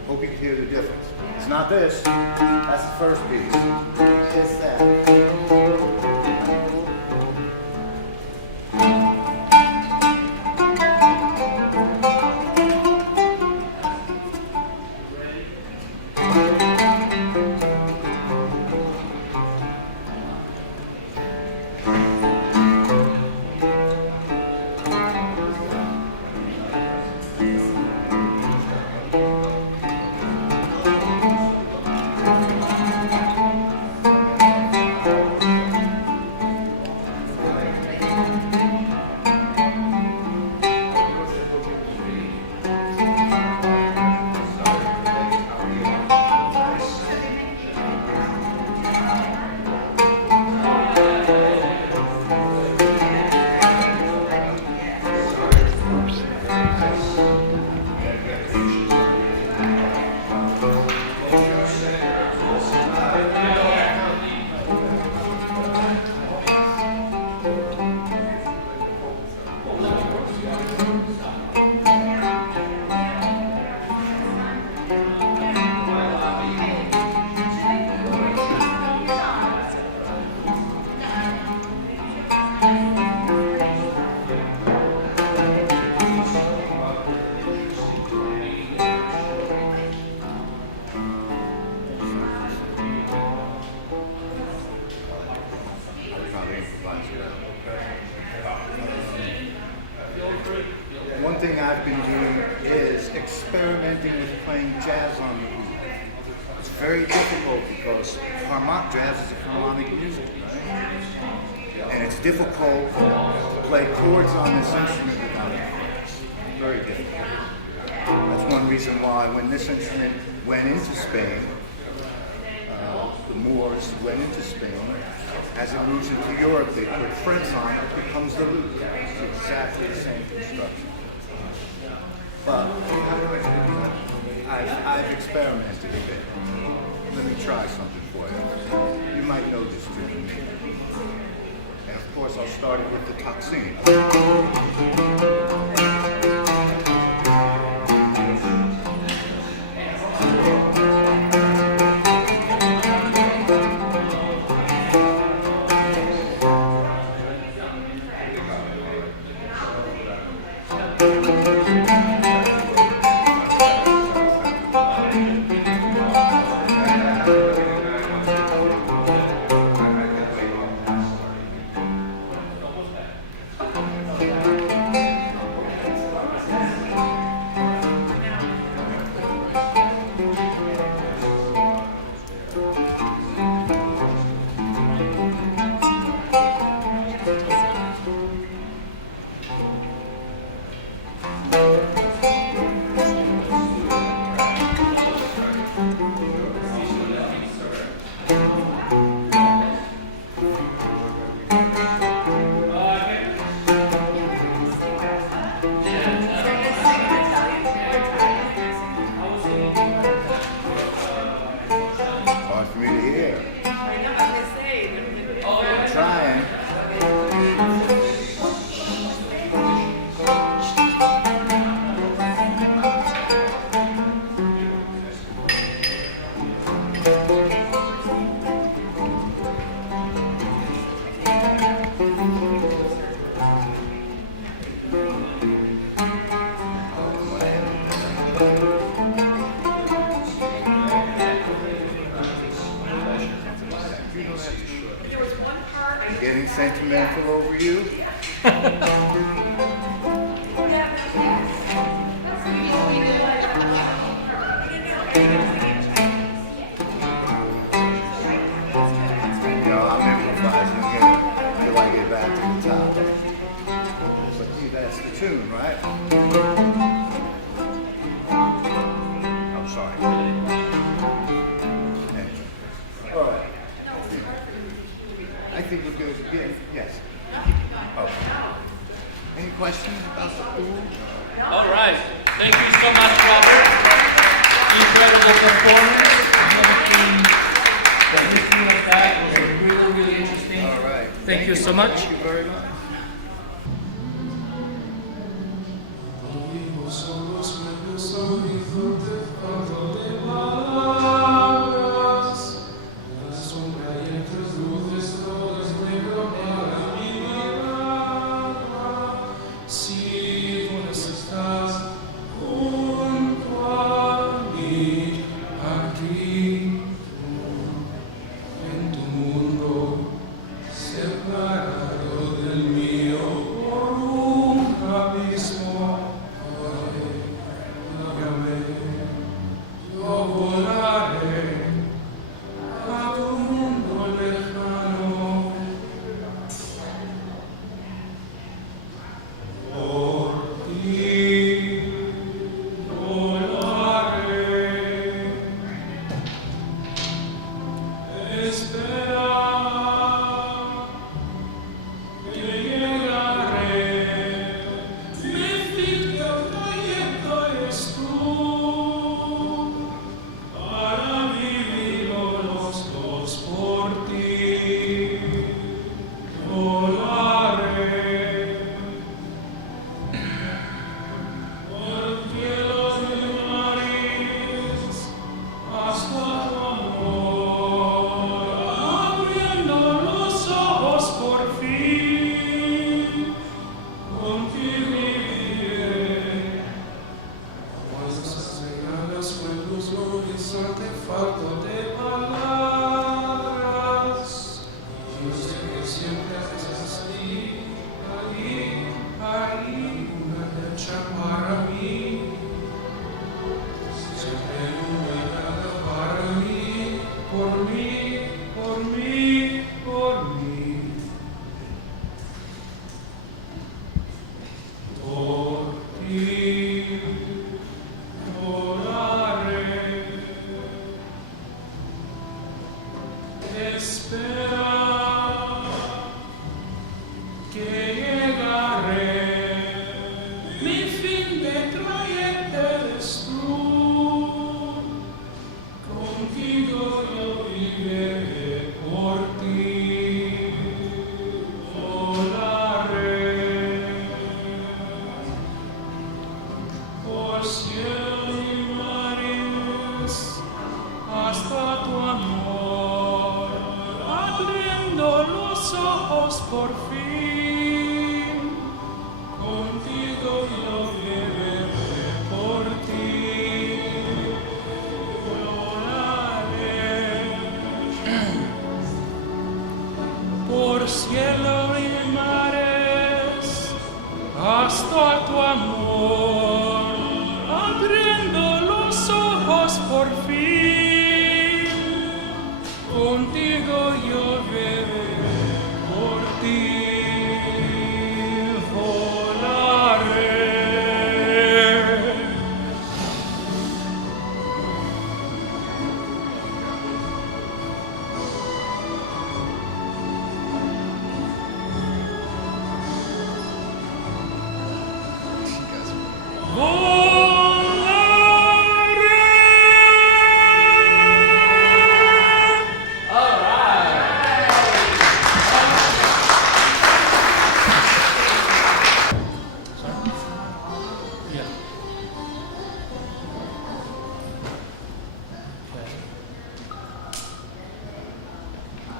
Hope you can hear the difference. It's not this. That's the first piece. It's that. One thing I've been doing is experimenting with playing jazz on the oud. It's very difficult because jazz is a harmonic music, right? And it's difficult to play chords on this instrument without chords. Very difficult. That's one reason why when this instrument went into Spain, the Moors went into Spain, as it moves into Europe, they put frets on it, it becomes the lute. It's exactly the same construction. But I've experimented a bit. Let me try something for you. You might know this too than me. And of course, I'll start it with the tocsin. Getting sentimental over you? I'm improvising again till I get back to the top. But see, that's the tune, right? I'm sorry. Anyway. All right. I think we're good again. Yes. Oh. Any questions about the pool? All right. Thank you so much, Robert. Incredible performance. The history of that was really, really interesting. All right. Thank you so much. Thank you very much.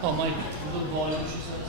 Oh, my good volume, she says.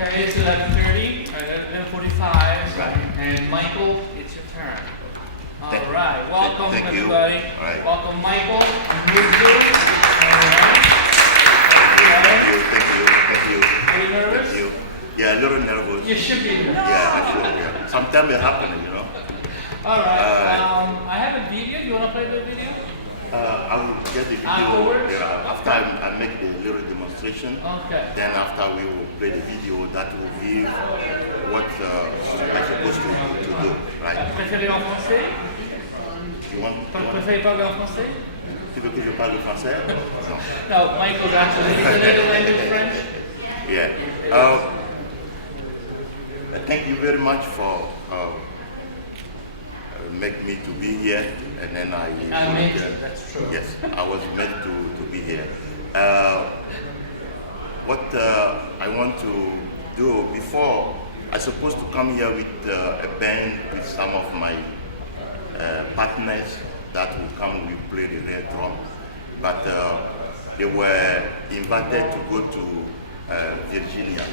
Okay, it's 11:30, or 11:45. Right. And Michael, it's your turn. All Thank- right, welcome thank you. everybody. All right. Welcome Michael. I'm Luke. All right. Thank you. Are you nervous? Thank you. Yeah, a little nervous. You should be nervous. Yeah, I should, yeah. Sometimes it happens, you know. All right. Uh, I have a video. You want to play the video? I will get the video Afterwards? after I make the little demonstration. Okay. Then after we will play the video that will give what I'm supposed to do, right? Préférez en français? You want? Préférez parler en français? Tu veux que je parle français? Non. No, Michael's actually, he's a little language French. Yeah. Thank you very much for make me to be here, and then I meant it, that's true. Yes, I was meant to be here. What I want to do before, I supposed to come here with a band with some of my partners that will come and play the real drum, but they were invited to go to Virginia,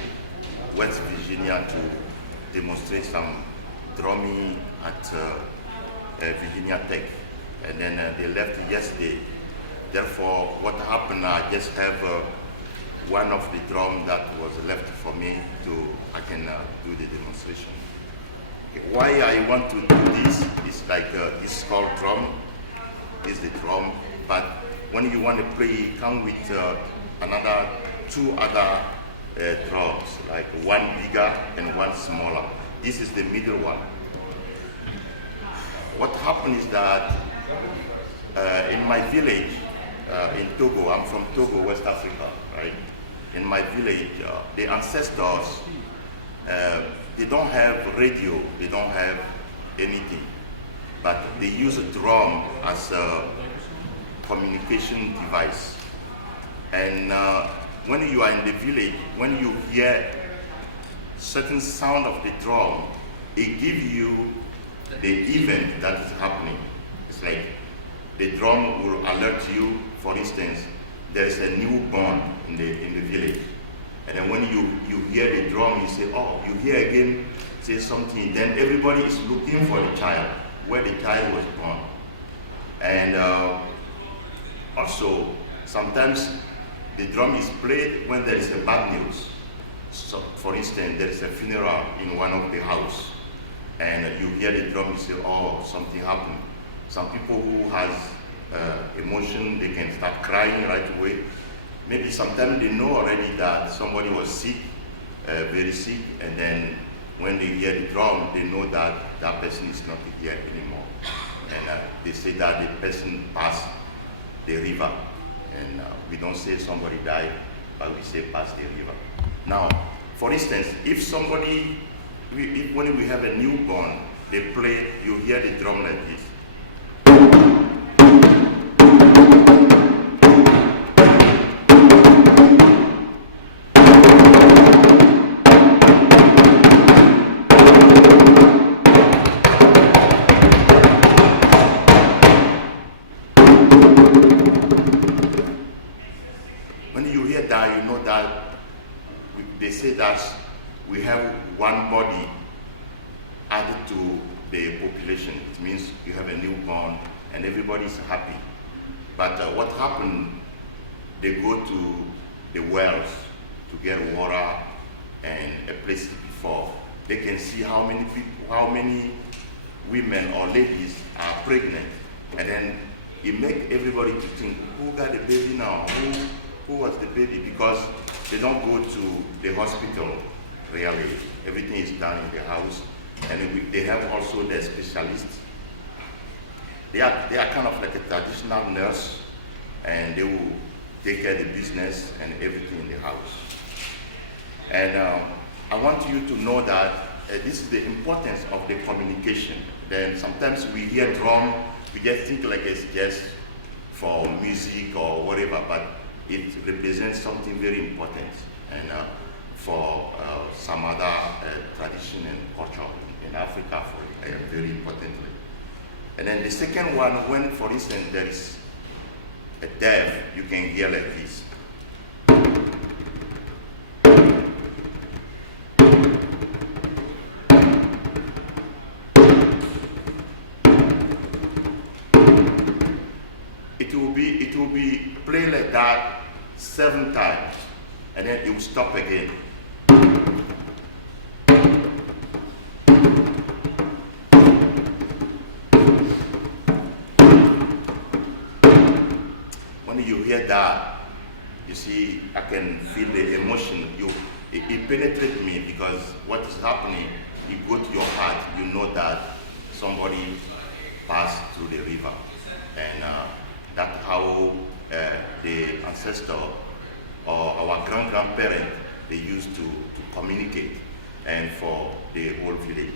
West Virginia, to demonstrate some drumming at Virginia Tech, and then they left yesterday. Therefore, what happened, I just have one of the drum that was left for me I can do the demonstration. Okay, why I want to do this is like this is called drum, is the drum, but when you want to play, come with another two other drums, like one bigger and one smaller. This is the middle one. What happened is that in my village in Togo, I'm from Togo, West Africa, right? In my village, the ancestors, they don't have radio, they don't have anything, but they use a drum as a communication device. And when you are in the village, when you hear certain sound of the drum, it gives you the event that is happening. It's like the drum will alert you. For instance, there is a newborn in the village, and then when you hear the drum, you say, oh, you hear again, say something. Then everybody is looking for the child, where the child was born. And also sometimes the drum is played when there is a bad news. So, for instance, there is a funeral in one of the house, and you hear the drum, you say, oh, something happened. Some people who has emotion, they can start crying right away. Maybe sometimes they know already that somebody was sick, very sick, and then when they hear the drum, they know that that person is not here anymore. And they say that the person passed the river. And we don't say somebody died, but we say pass the river. Now, for instance, if somebody, when we have a newborn, they play, you hear the drum like this. That, you know that they say that we have one body added to the population. It means you have a newborn and everybody is happy. But what happened, they go to the wells to get water and a place before. They can see how many people, how many women or ladies are pregnant. And then it makes everybody to think, who got the baby now? Who was the baby? Because they don't go to the hospital, really. Everything is done in the house. And they have also their specialists. They are kind of like a traditional nurse, and they will take care of the business and everything in the house. And I want you to know that this is the importance of the communication. Then sometimes we hear drum, we just think like it's just for music or whatever, but it represents something very important and for some other tradition and culture in Africa, very importantly. And then the second one, when, for instance, there is a deaf, you can hear like this. 7 times, and then it will stop again. When you hear that, you see, I can feel the emotion. It penetrates me, because what is happening, it go to your heart. You know that somebody passed through the river, and that's how the ancestor or our grandparents, they used to communicate, and for the whole village.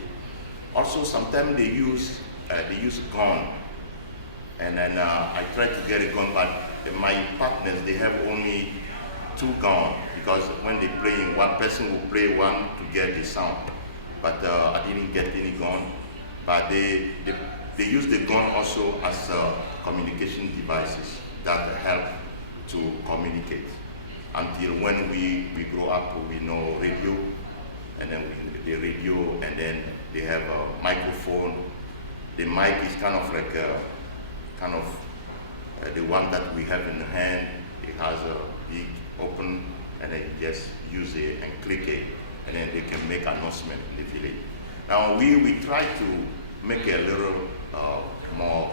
Also, sometimes they use gun, and then I try to get a gun, but my partners, they have only 2 guns, because when they play, one person will play one to get the sound. But I didn't get any gun. But they use the gun also as communication devices that help to communicate. Until when we grow up, we know radio, and then the radio, and then they have a microphone. The mic is kind of like the one that we have in the hand. It has a big open, and then you just use it and click it, and then they can make announcement in the village. Now we try to make it a little more,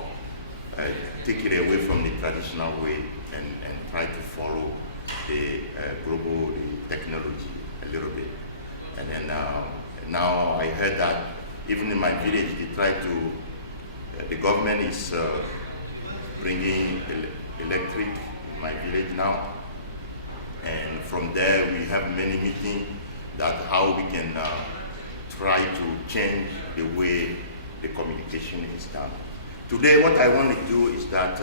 take it away from the traditional way, and try to follow the global technology a little bit. And then now I heard that even in my village, they try to, the government is bringing electric in my village now. And from there, we have many meetings that how we can try to change the way the communication is done. Today, what I want to do is that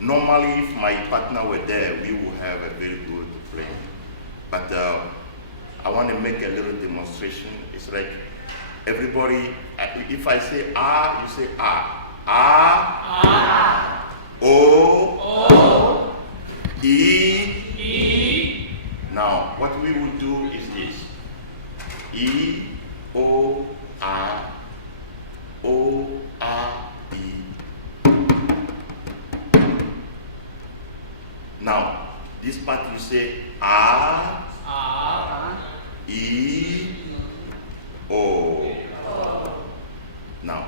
normally, if my partner were there, we would have a very good playing. But I want to make a little demonstration. It's like everybody, if I say ah, you say ah. Ah. Ah. O. O. E. E. Now, what we will do is this. E. O. A. O. A. E. Now, this part you say A. A. E. O. Now,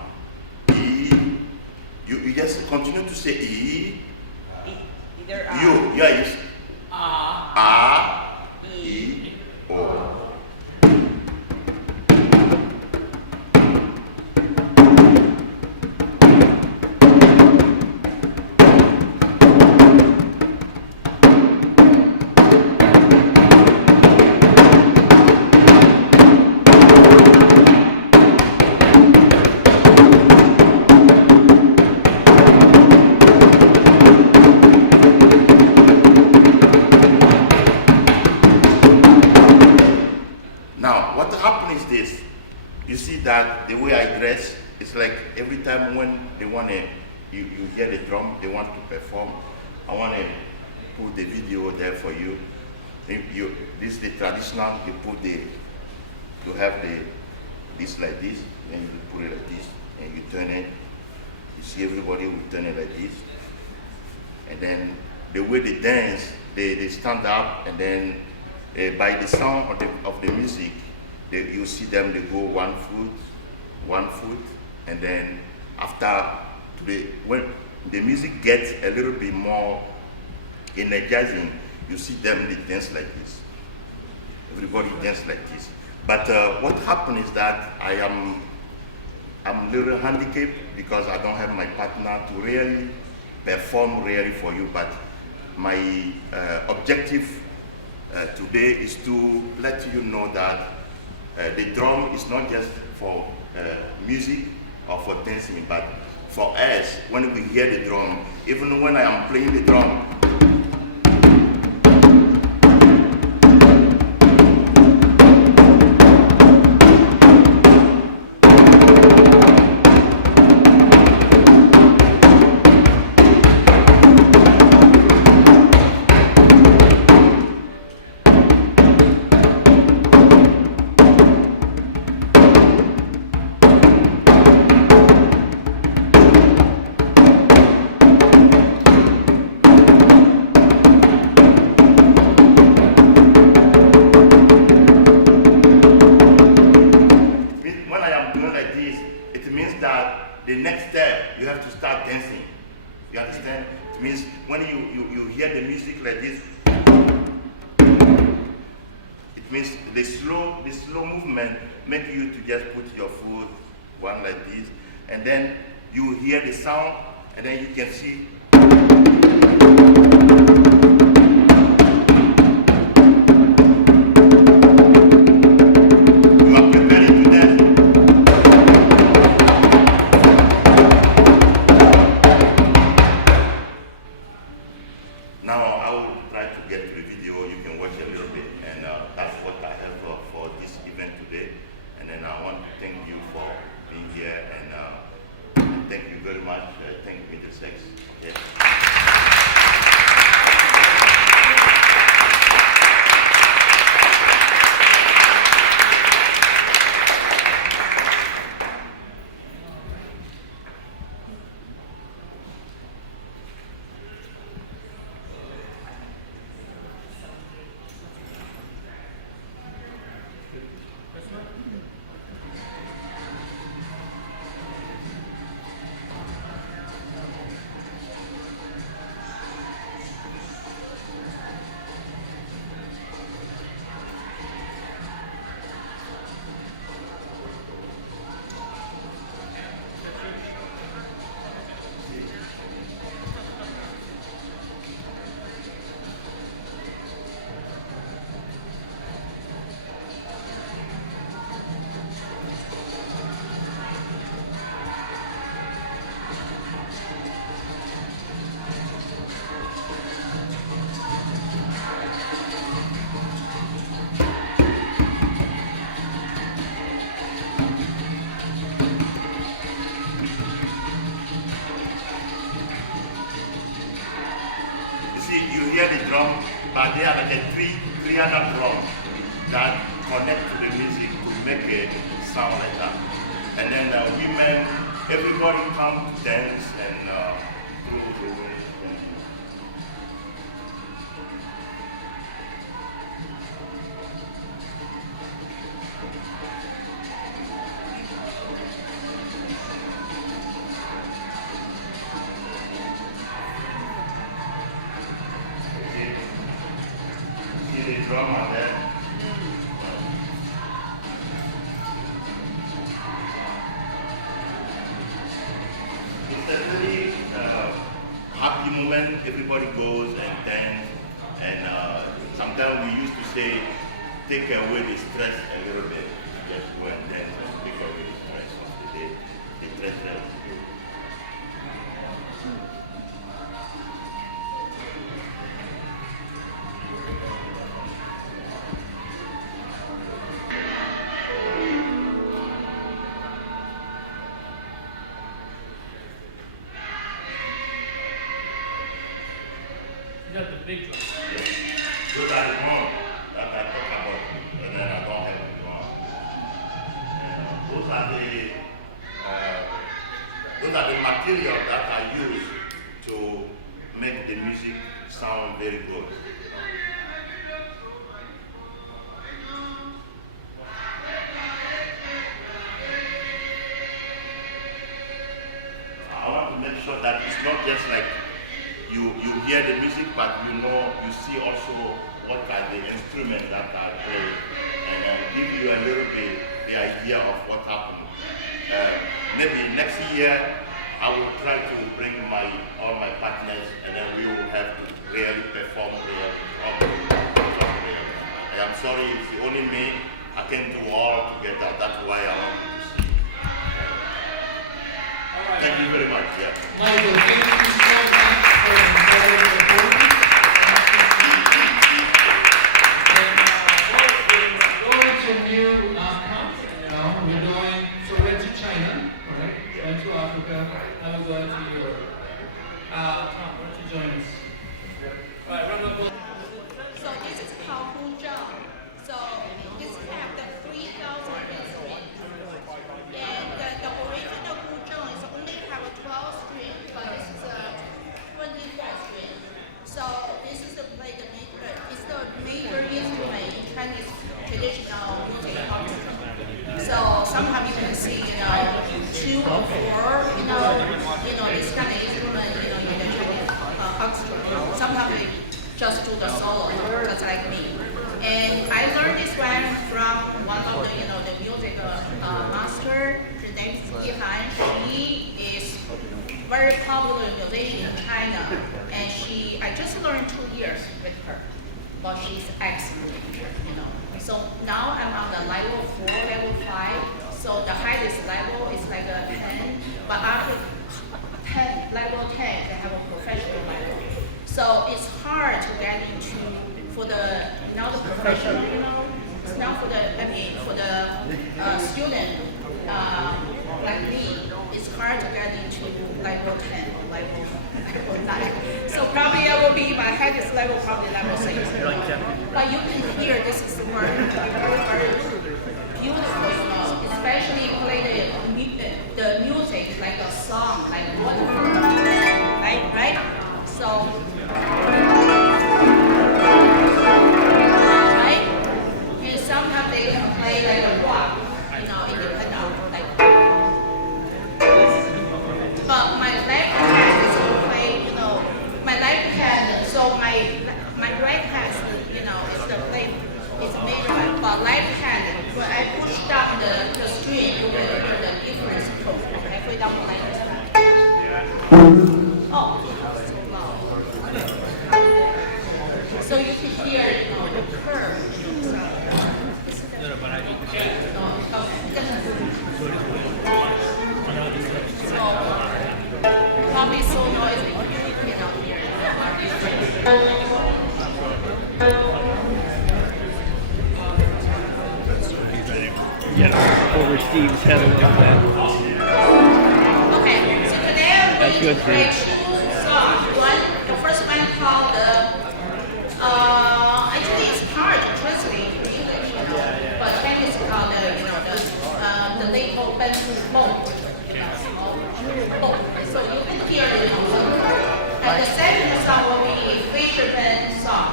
E. You just continue to say E. Either You, yeah, you A. E. O. That the way I dress is like every time when they want to, you hear the drum, they want to perform. I want to put the video there for you. This is the traditional. You have this like this, then you put it like this, and you turn it. You see everybody will turn it like this, and then the way they dance, they stand up, and then by the sound of the music. You see them, they go 1 foot, and then after, when the music gets a little bit more energizing, you see them, they dance like this. Everybody dance like this. But what happened is that I'm a little handicapped because I don't have my partner to really perform really for you, but my objective today is to let you know that the drum is not just for music or for dancing, but for us, when we hear the drum, even when I am playing the drum, Means the slow movement make you to just put your foot one like this, and then you hear the sound, and then you can see. You are preparing to dance. Now I will try to get to the video. You can watch a little bit, and that's what I have for this event today. And then I want to thank you for being here, and thank you very much. Thank you, Middlesex. Okay. You see, you hear the drum, but they are like a three other drums that connect to the music to make a sound like that. And then the women, everybody come to dance and do the way. See the drummer there? It's a very happy moment. Everybody goes and dance, and sometimes we used to say, take away the stress a little bit. Just go and dance and take away the stress of the day. The stress. You got the big drum. Those are the drums that I talk about, and then I don't have the drum. Those are the material that I use to make the music sound very good. I want to make sure that it's not just like you hear the music, but you see also what are the instruments that are played, and give you a little bit the idea of what happened. Maybe next year I will try to bring all my partners, and then we will have to really perform real. I am sorry, it's only me. I can't do all together. That's why I want you to see. All right. Thank you very much. Yeah. Michael, thank you so much for the incredible performance. And we're going to new content, we're going, so we went to China, right? Went to Africa, now we're going to Europe. Tom, why don't you join us? All right, round of applause. So this is called Huzhou. So this have the 3,000 instruments. And the original Huzhou is only have a 12 string, but this is a 24 string. So this is the it's the major instrument in Chinese traditional music orchestra. So sometimes you can see, 2 or 4, this kind of instrument, in the Chinese orchestra. Sometimes they just do the solo, just like me. And I learned this very popular musician in China, and I just learned 2 years with her, but she's excellent, you know. So now I'm on the level 4, level 5. So the highest level is like a 10, but after 10, level 10, they have a professional level. So it's hard to get into for the now the professional, you know. It's not for the for the student like me. It's hard to get into level 10 or level 9. So probably I will be my highest level, probably level 6. But you can hear this is very, very beautiful, you know, especially play the music like a song, like waterfall, right? So, right? And sometimes they can play like a rock, you know, independent of like. But my left hand is to play, you know, my left hand, so my right hand, you know, is the play, it's major one, but left hand, when I push down the string, you will hear the difference tone. I play down like this. Oh, so loud. So you can hear, you know, the curve. So probably so noisy, you cannot hear it. Yeah, over Steve's head a little bit. Okay, so today I'm That's going good, to play 2 songs. The first one called actually it's hard to translate to English, you know, but Chinese called the label Bensu Boat, you know, boat. So you can hear it, you know. And the second song will be Fisherman song.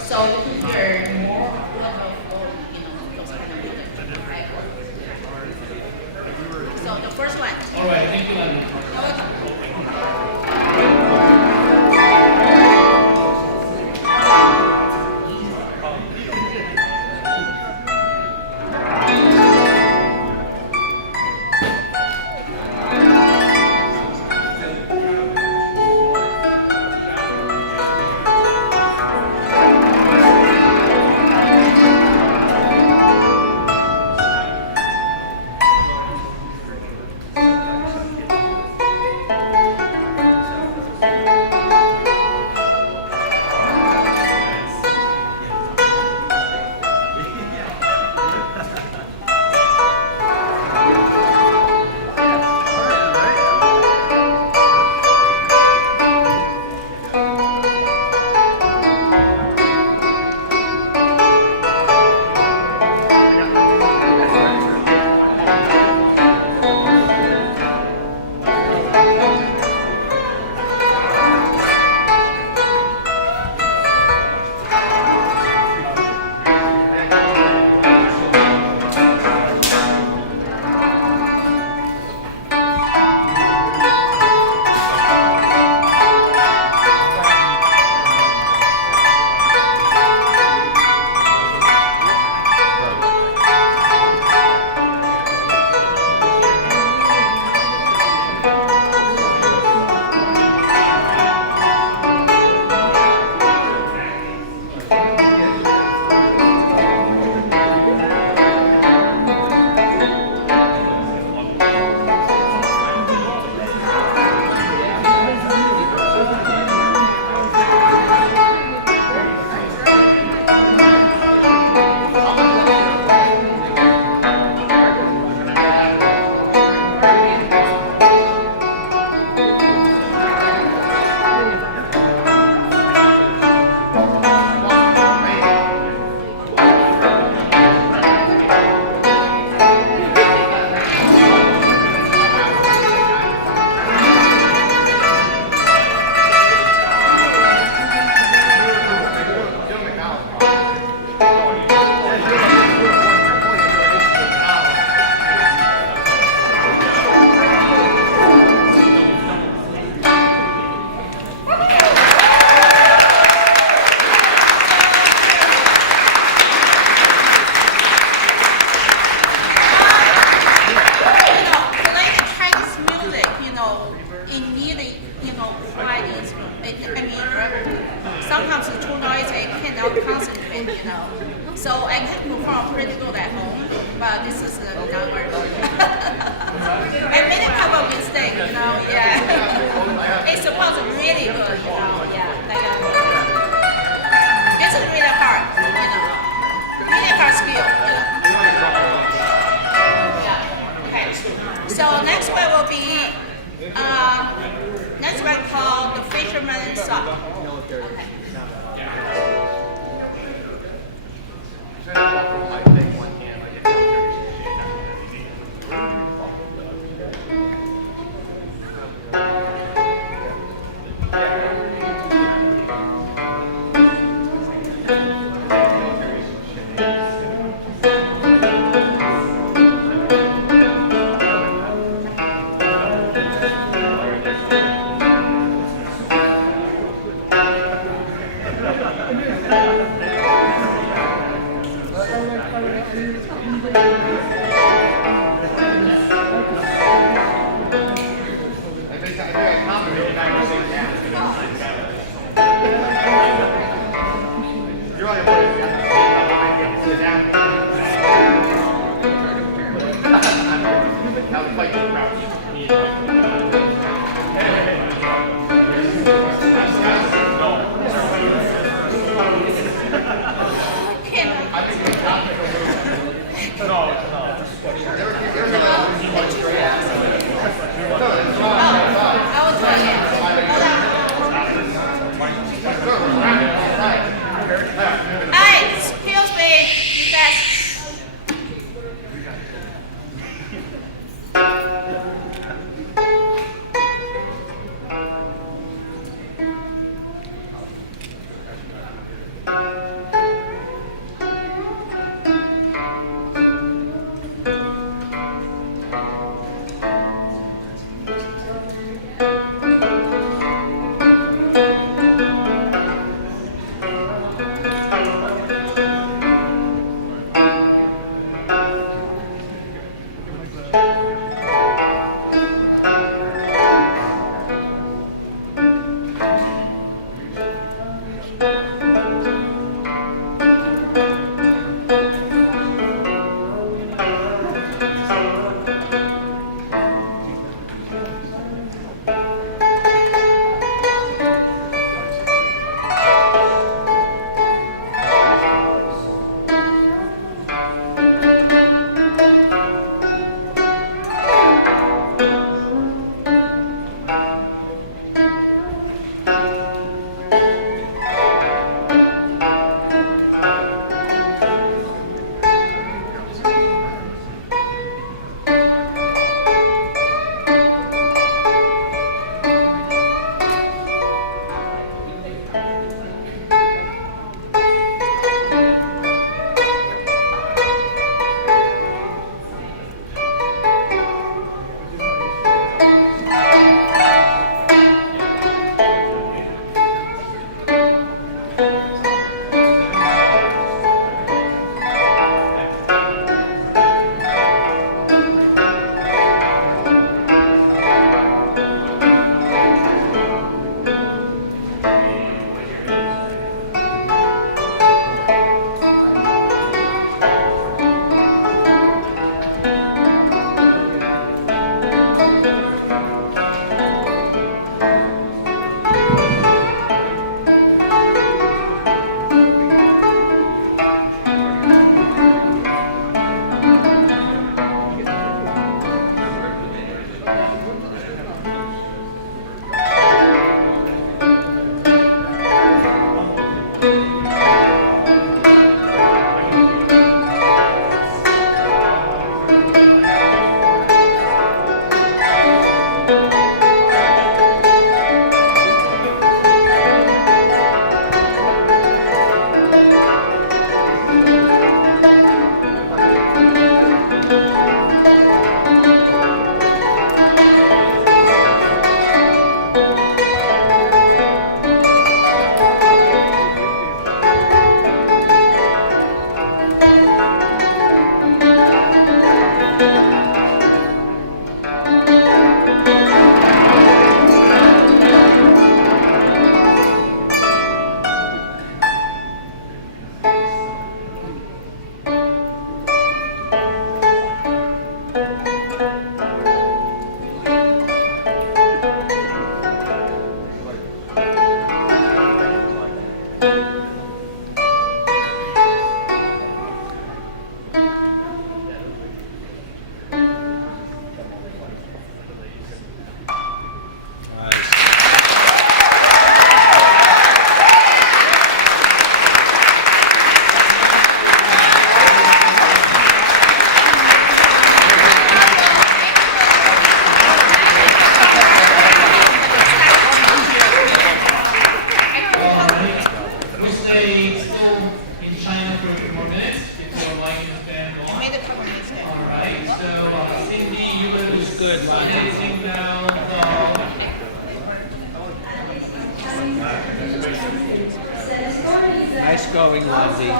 So you can hear more of you know, those kind of music, right? So the first one. All right, thank you, Andy. You're welcome. cannot concentrate, you know. So I can perform pretty good at home, but this is not very good. I made a couple of mistakes, you know, yeah. It's supposed to be really good, you know, yeah. This is really hard, you know. Really hard skill, you know. Yeah. Okay. So next one will be next one called the Fisherman's Song. Okay. Hey, excuse me, you guys in China for a few more minutes before Mike and his band go on. Made a couple minutes there. All right, so Cindy, you were was good, amazing now. Nice going, Wendy.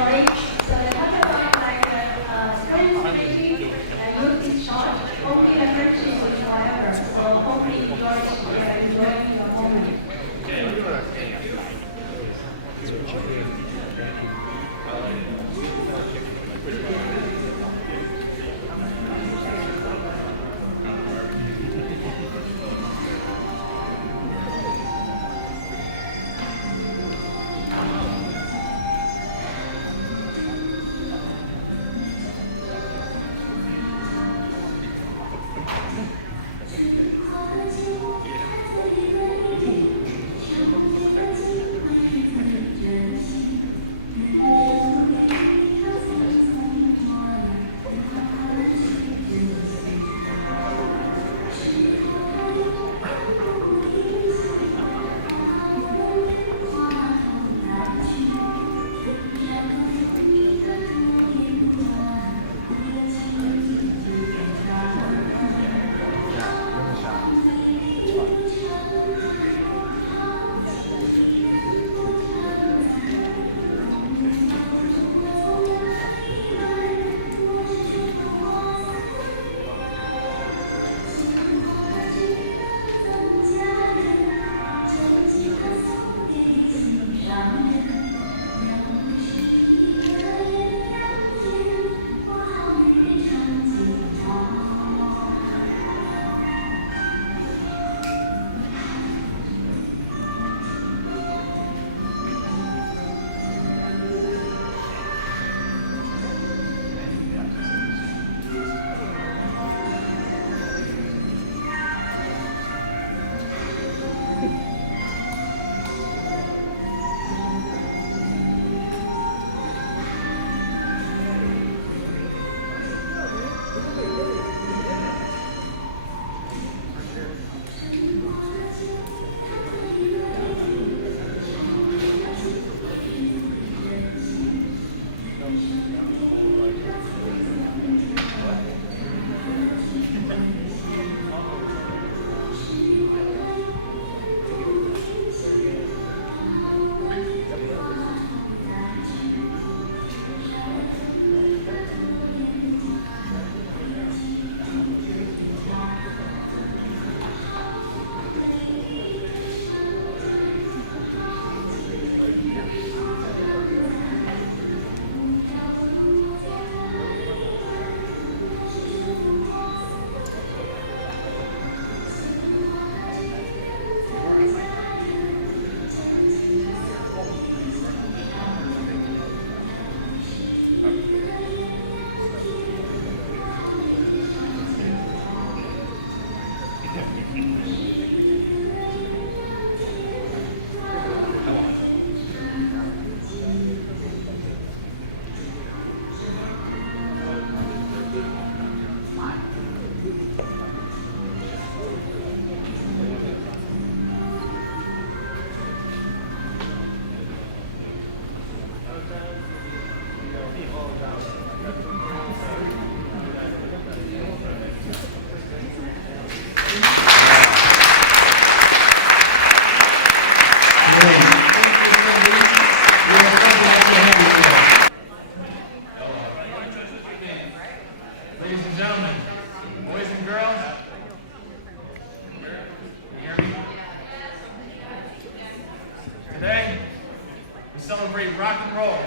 celebrate rock and roll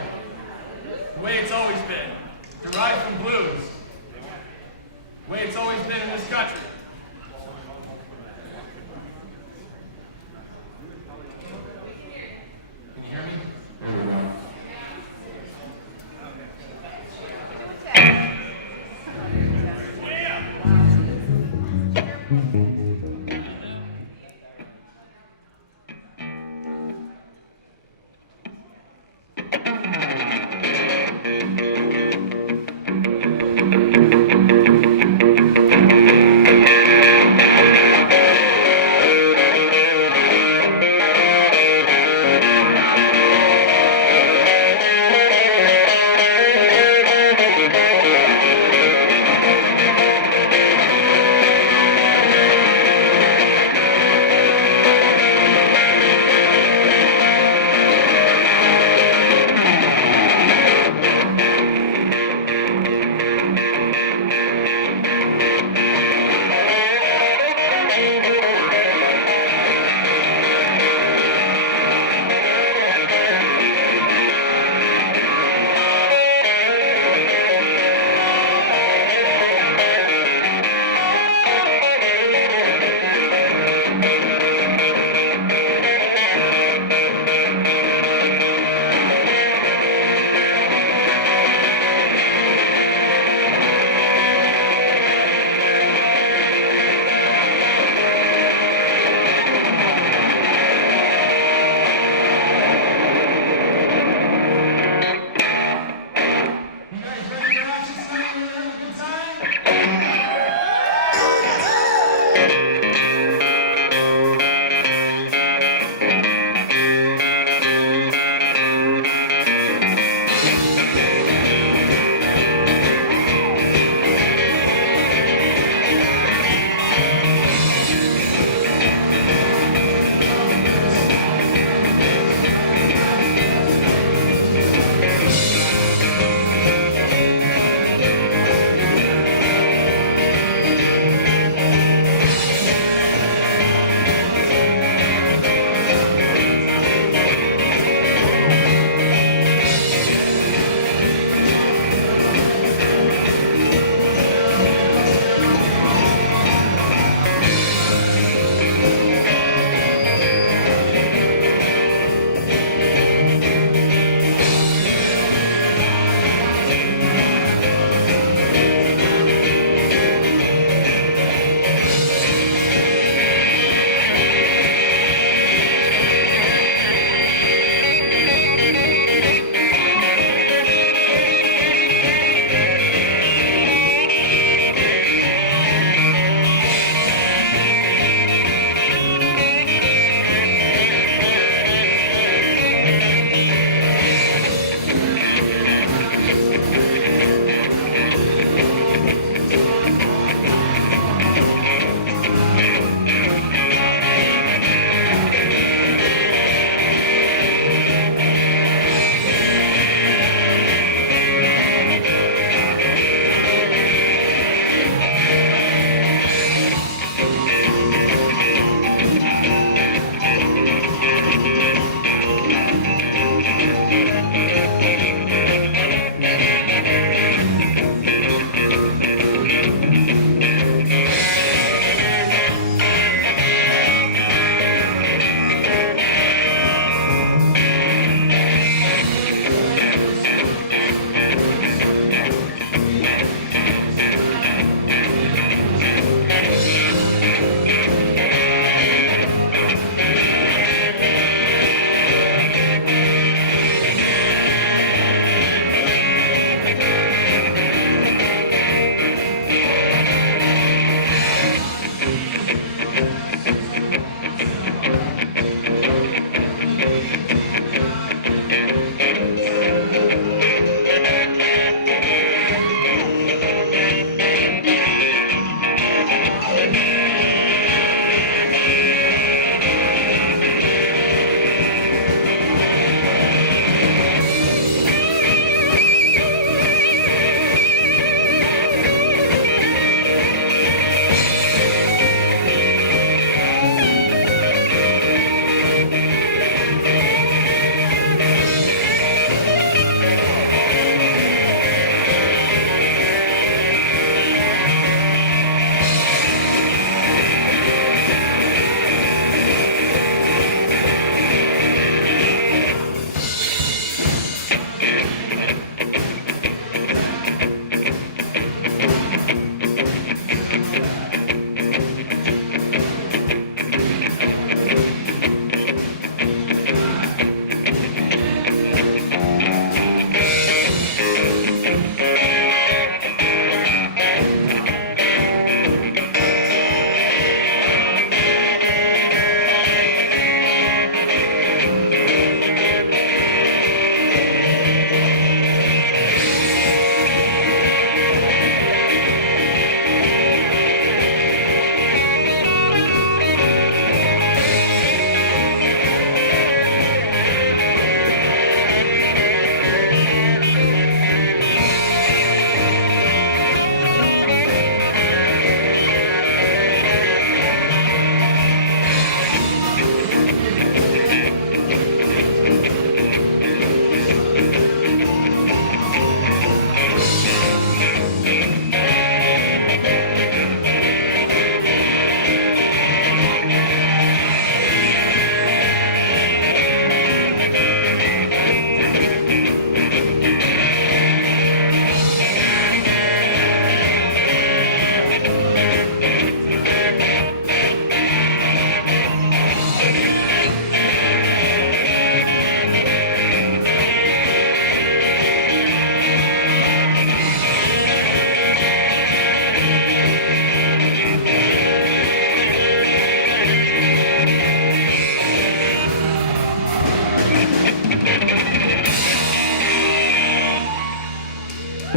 the way it's always been, derived from blues, the way it's always been in this country. Can you hear me? Thank you.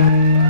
Thank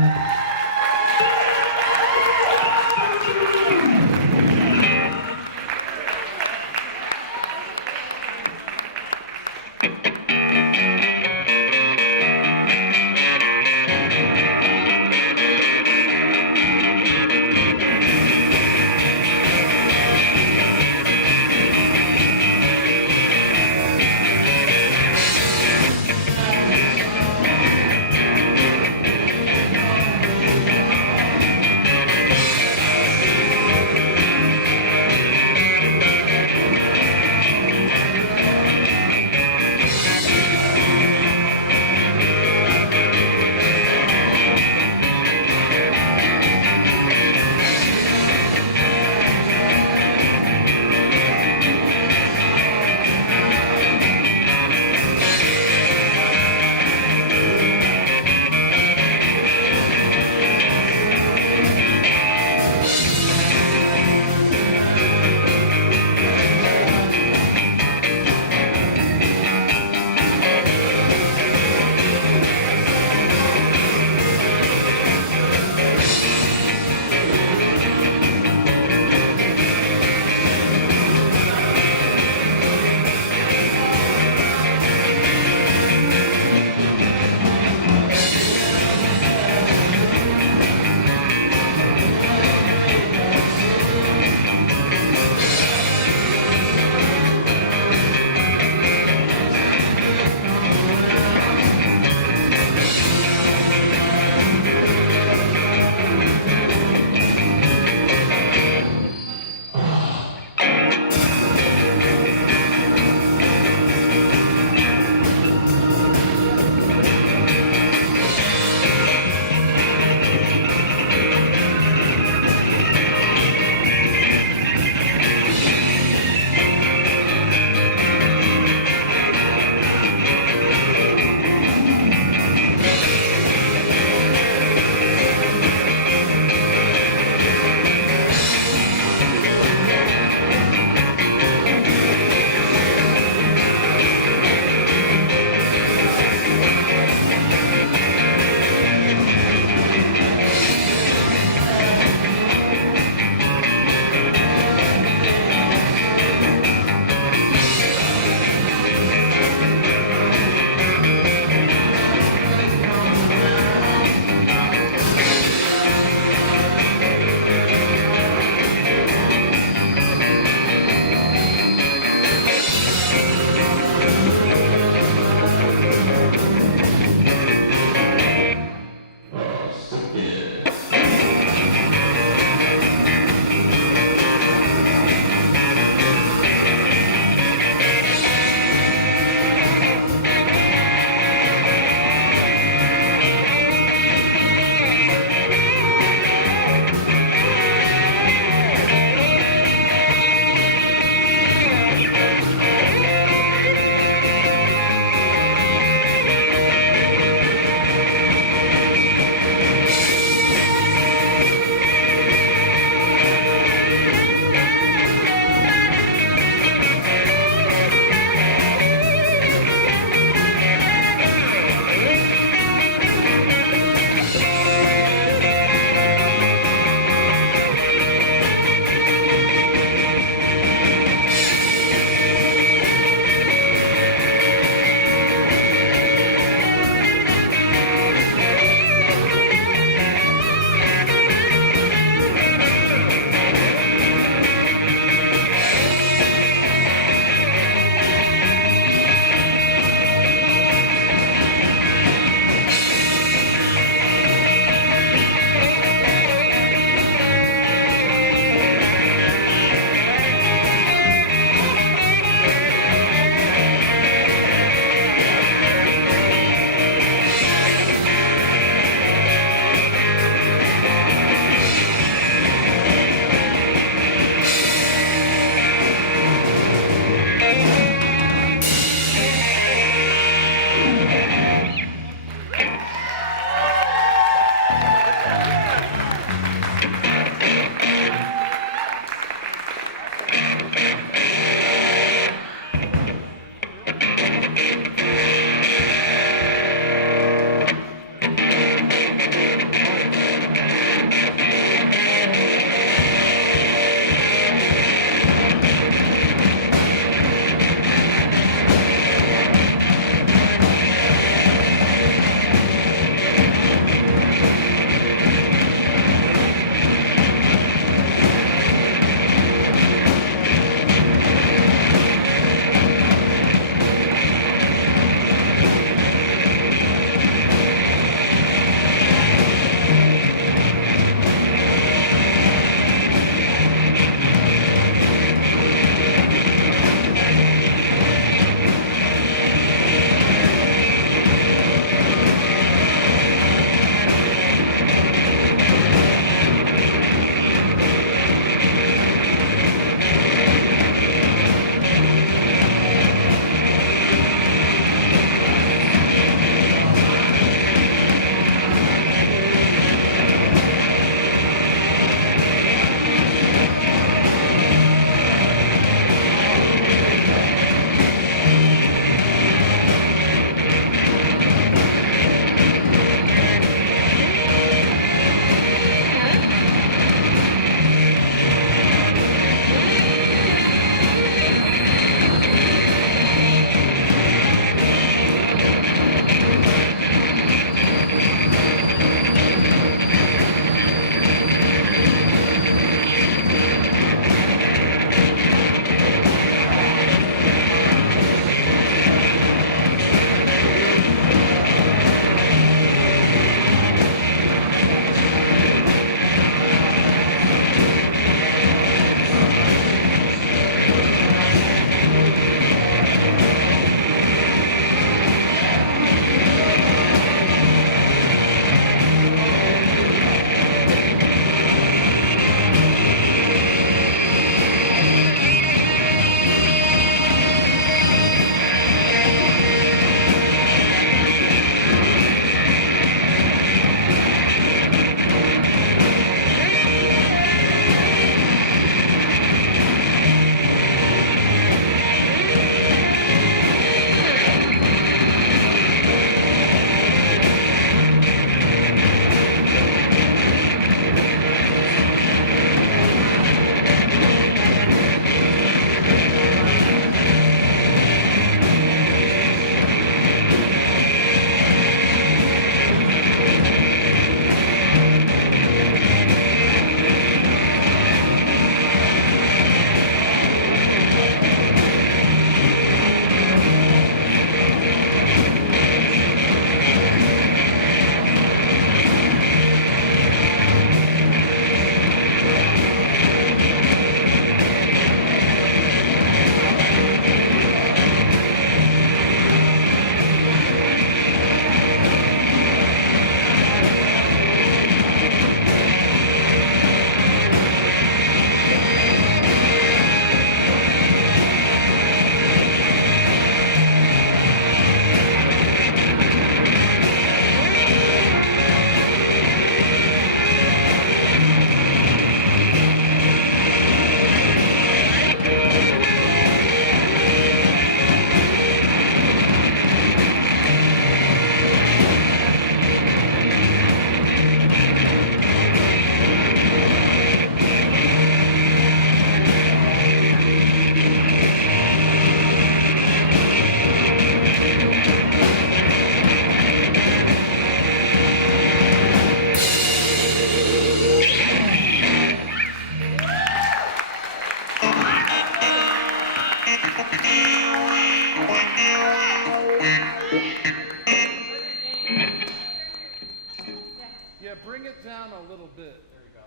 Yeah, bring it down a little bit. There you go.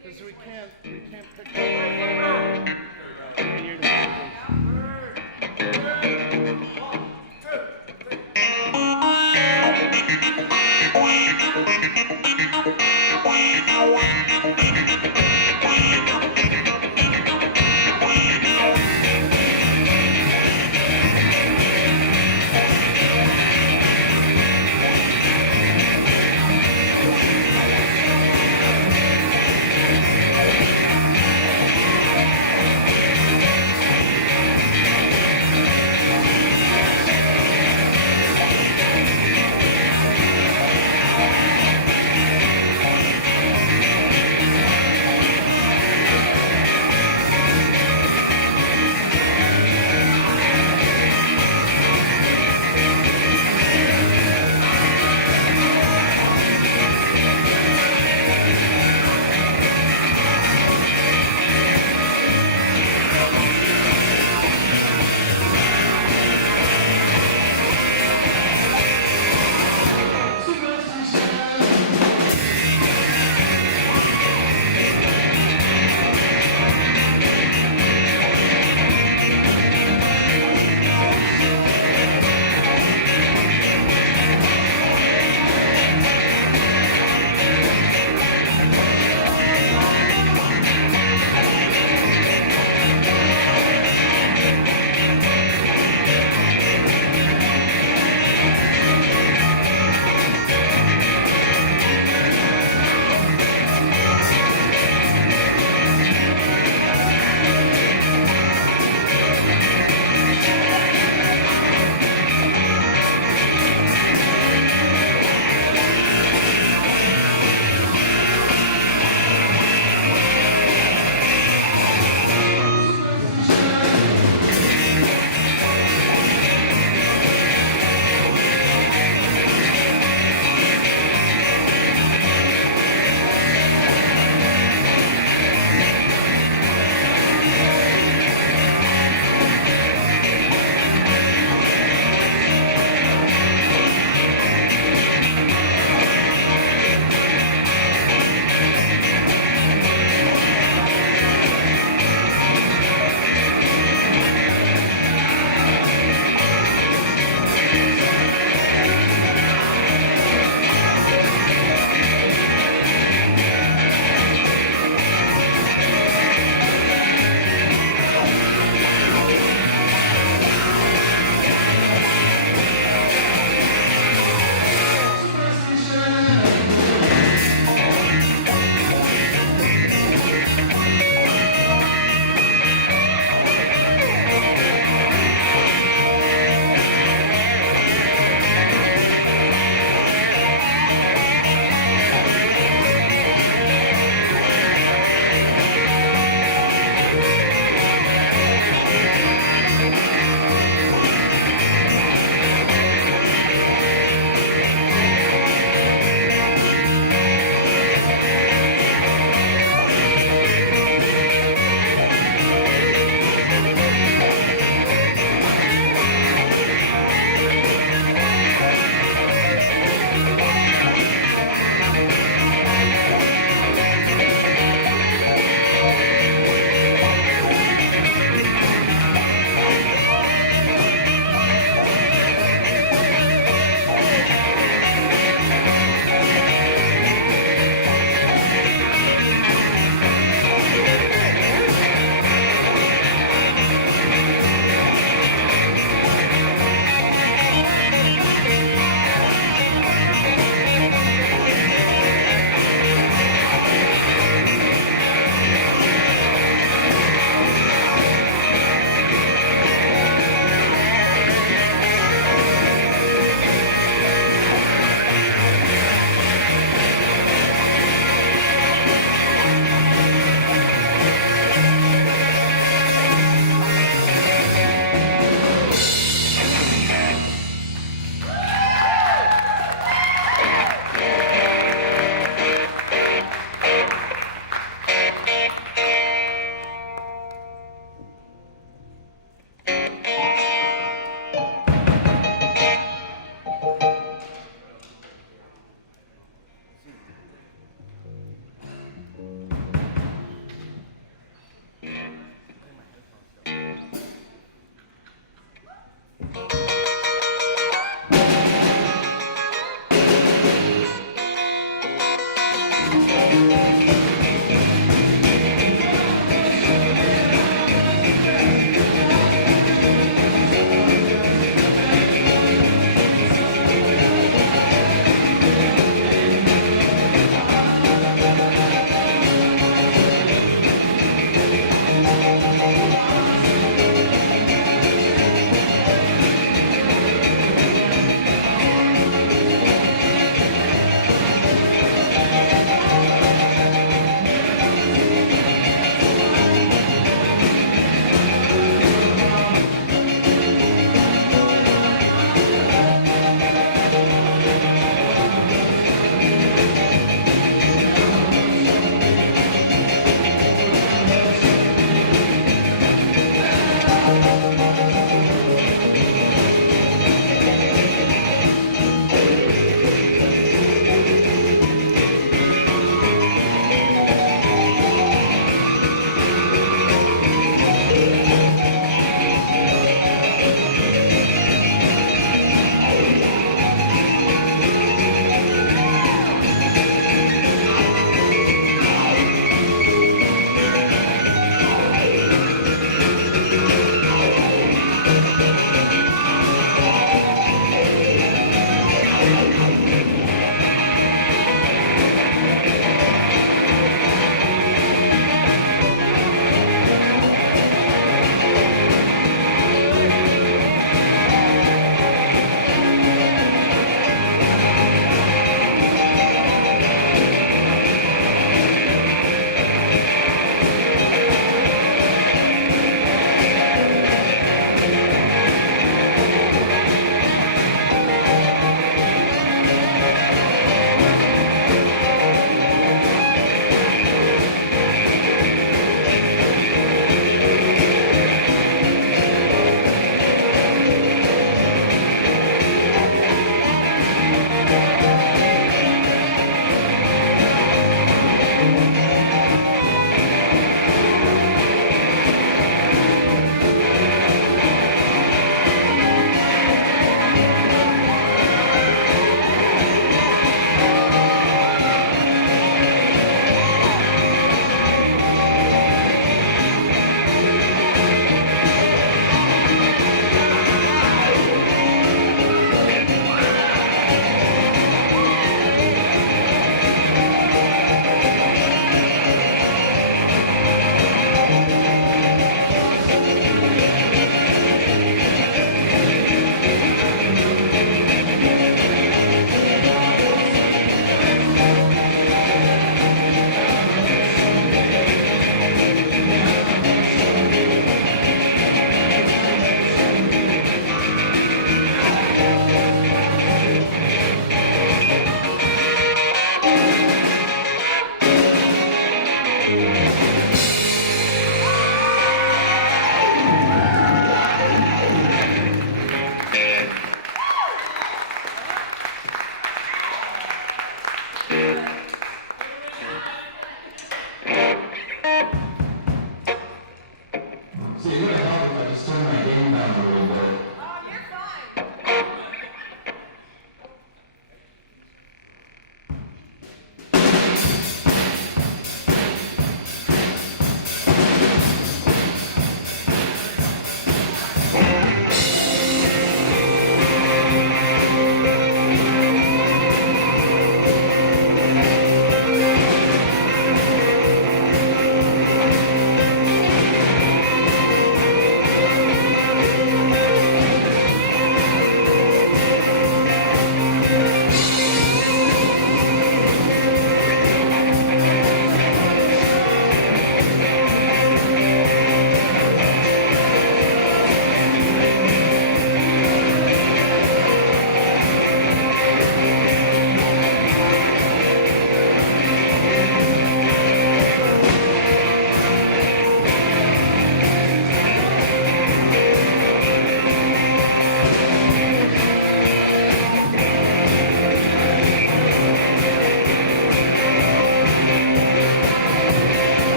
Because we can't pick up. So you're gonna help if I just turn my game down a little bit.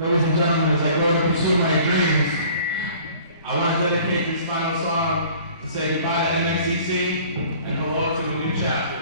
Ladies and gentlemen, as I go to pursue my dreams, I want to dedicate this final song to say goodbye to MXCC and hello to a new chapter.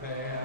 fair.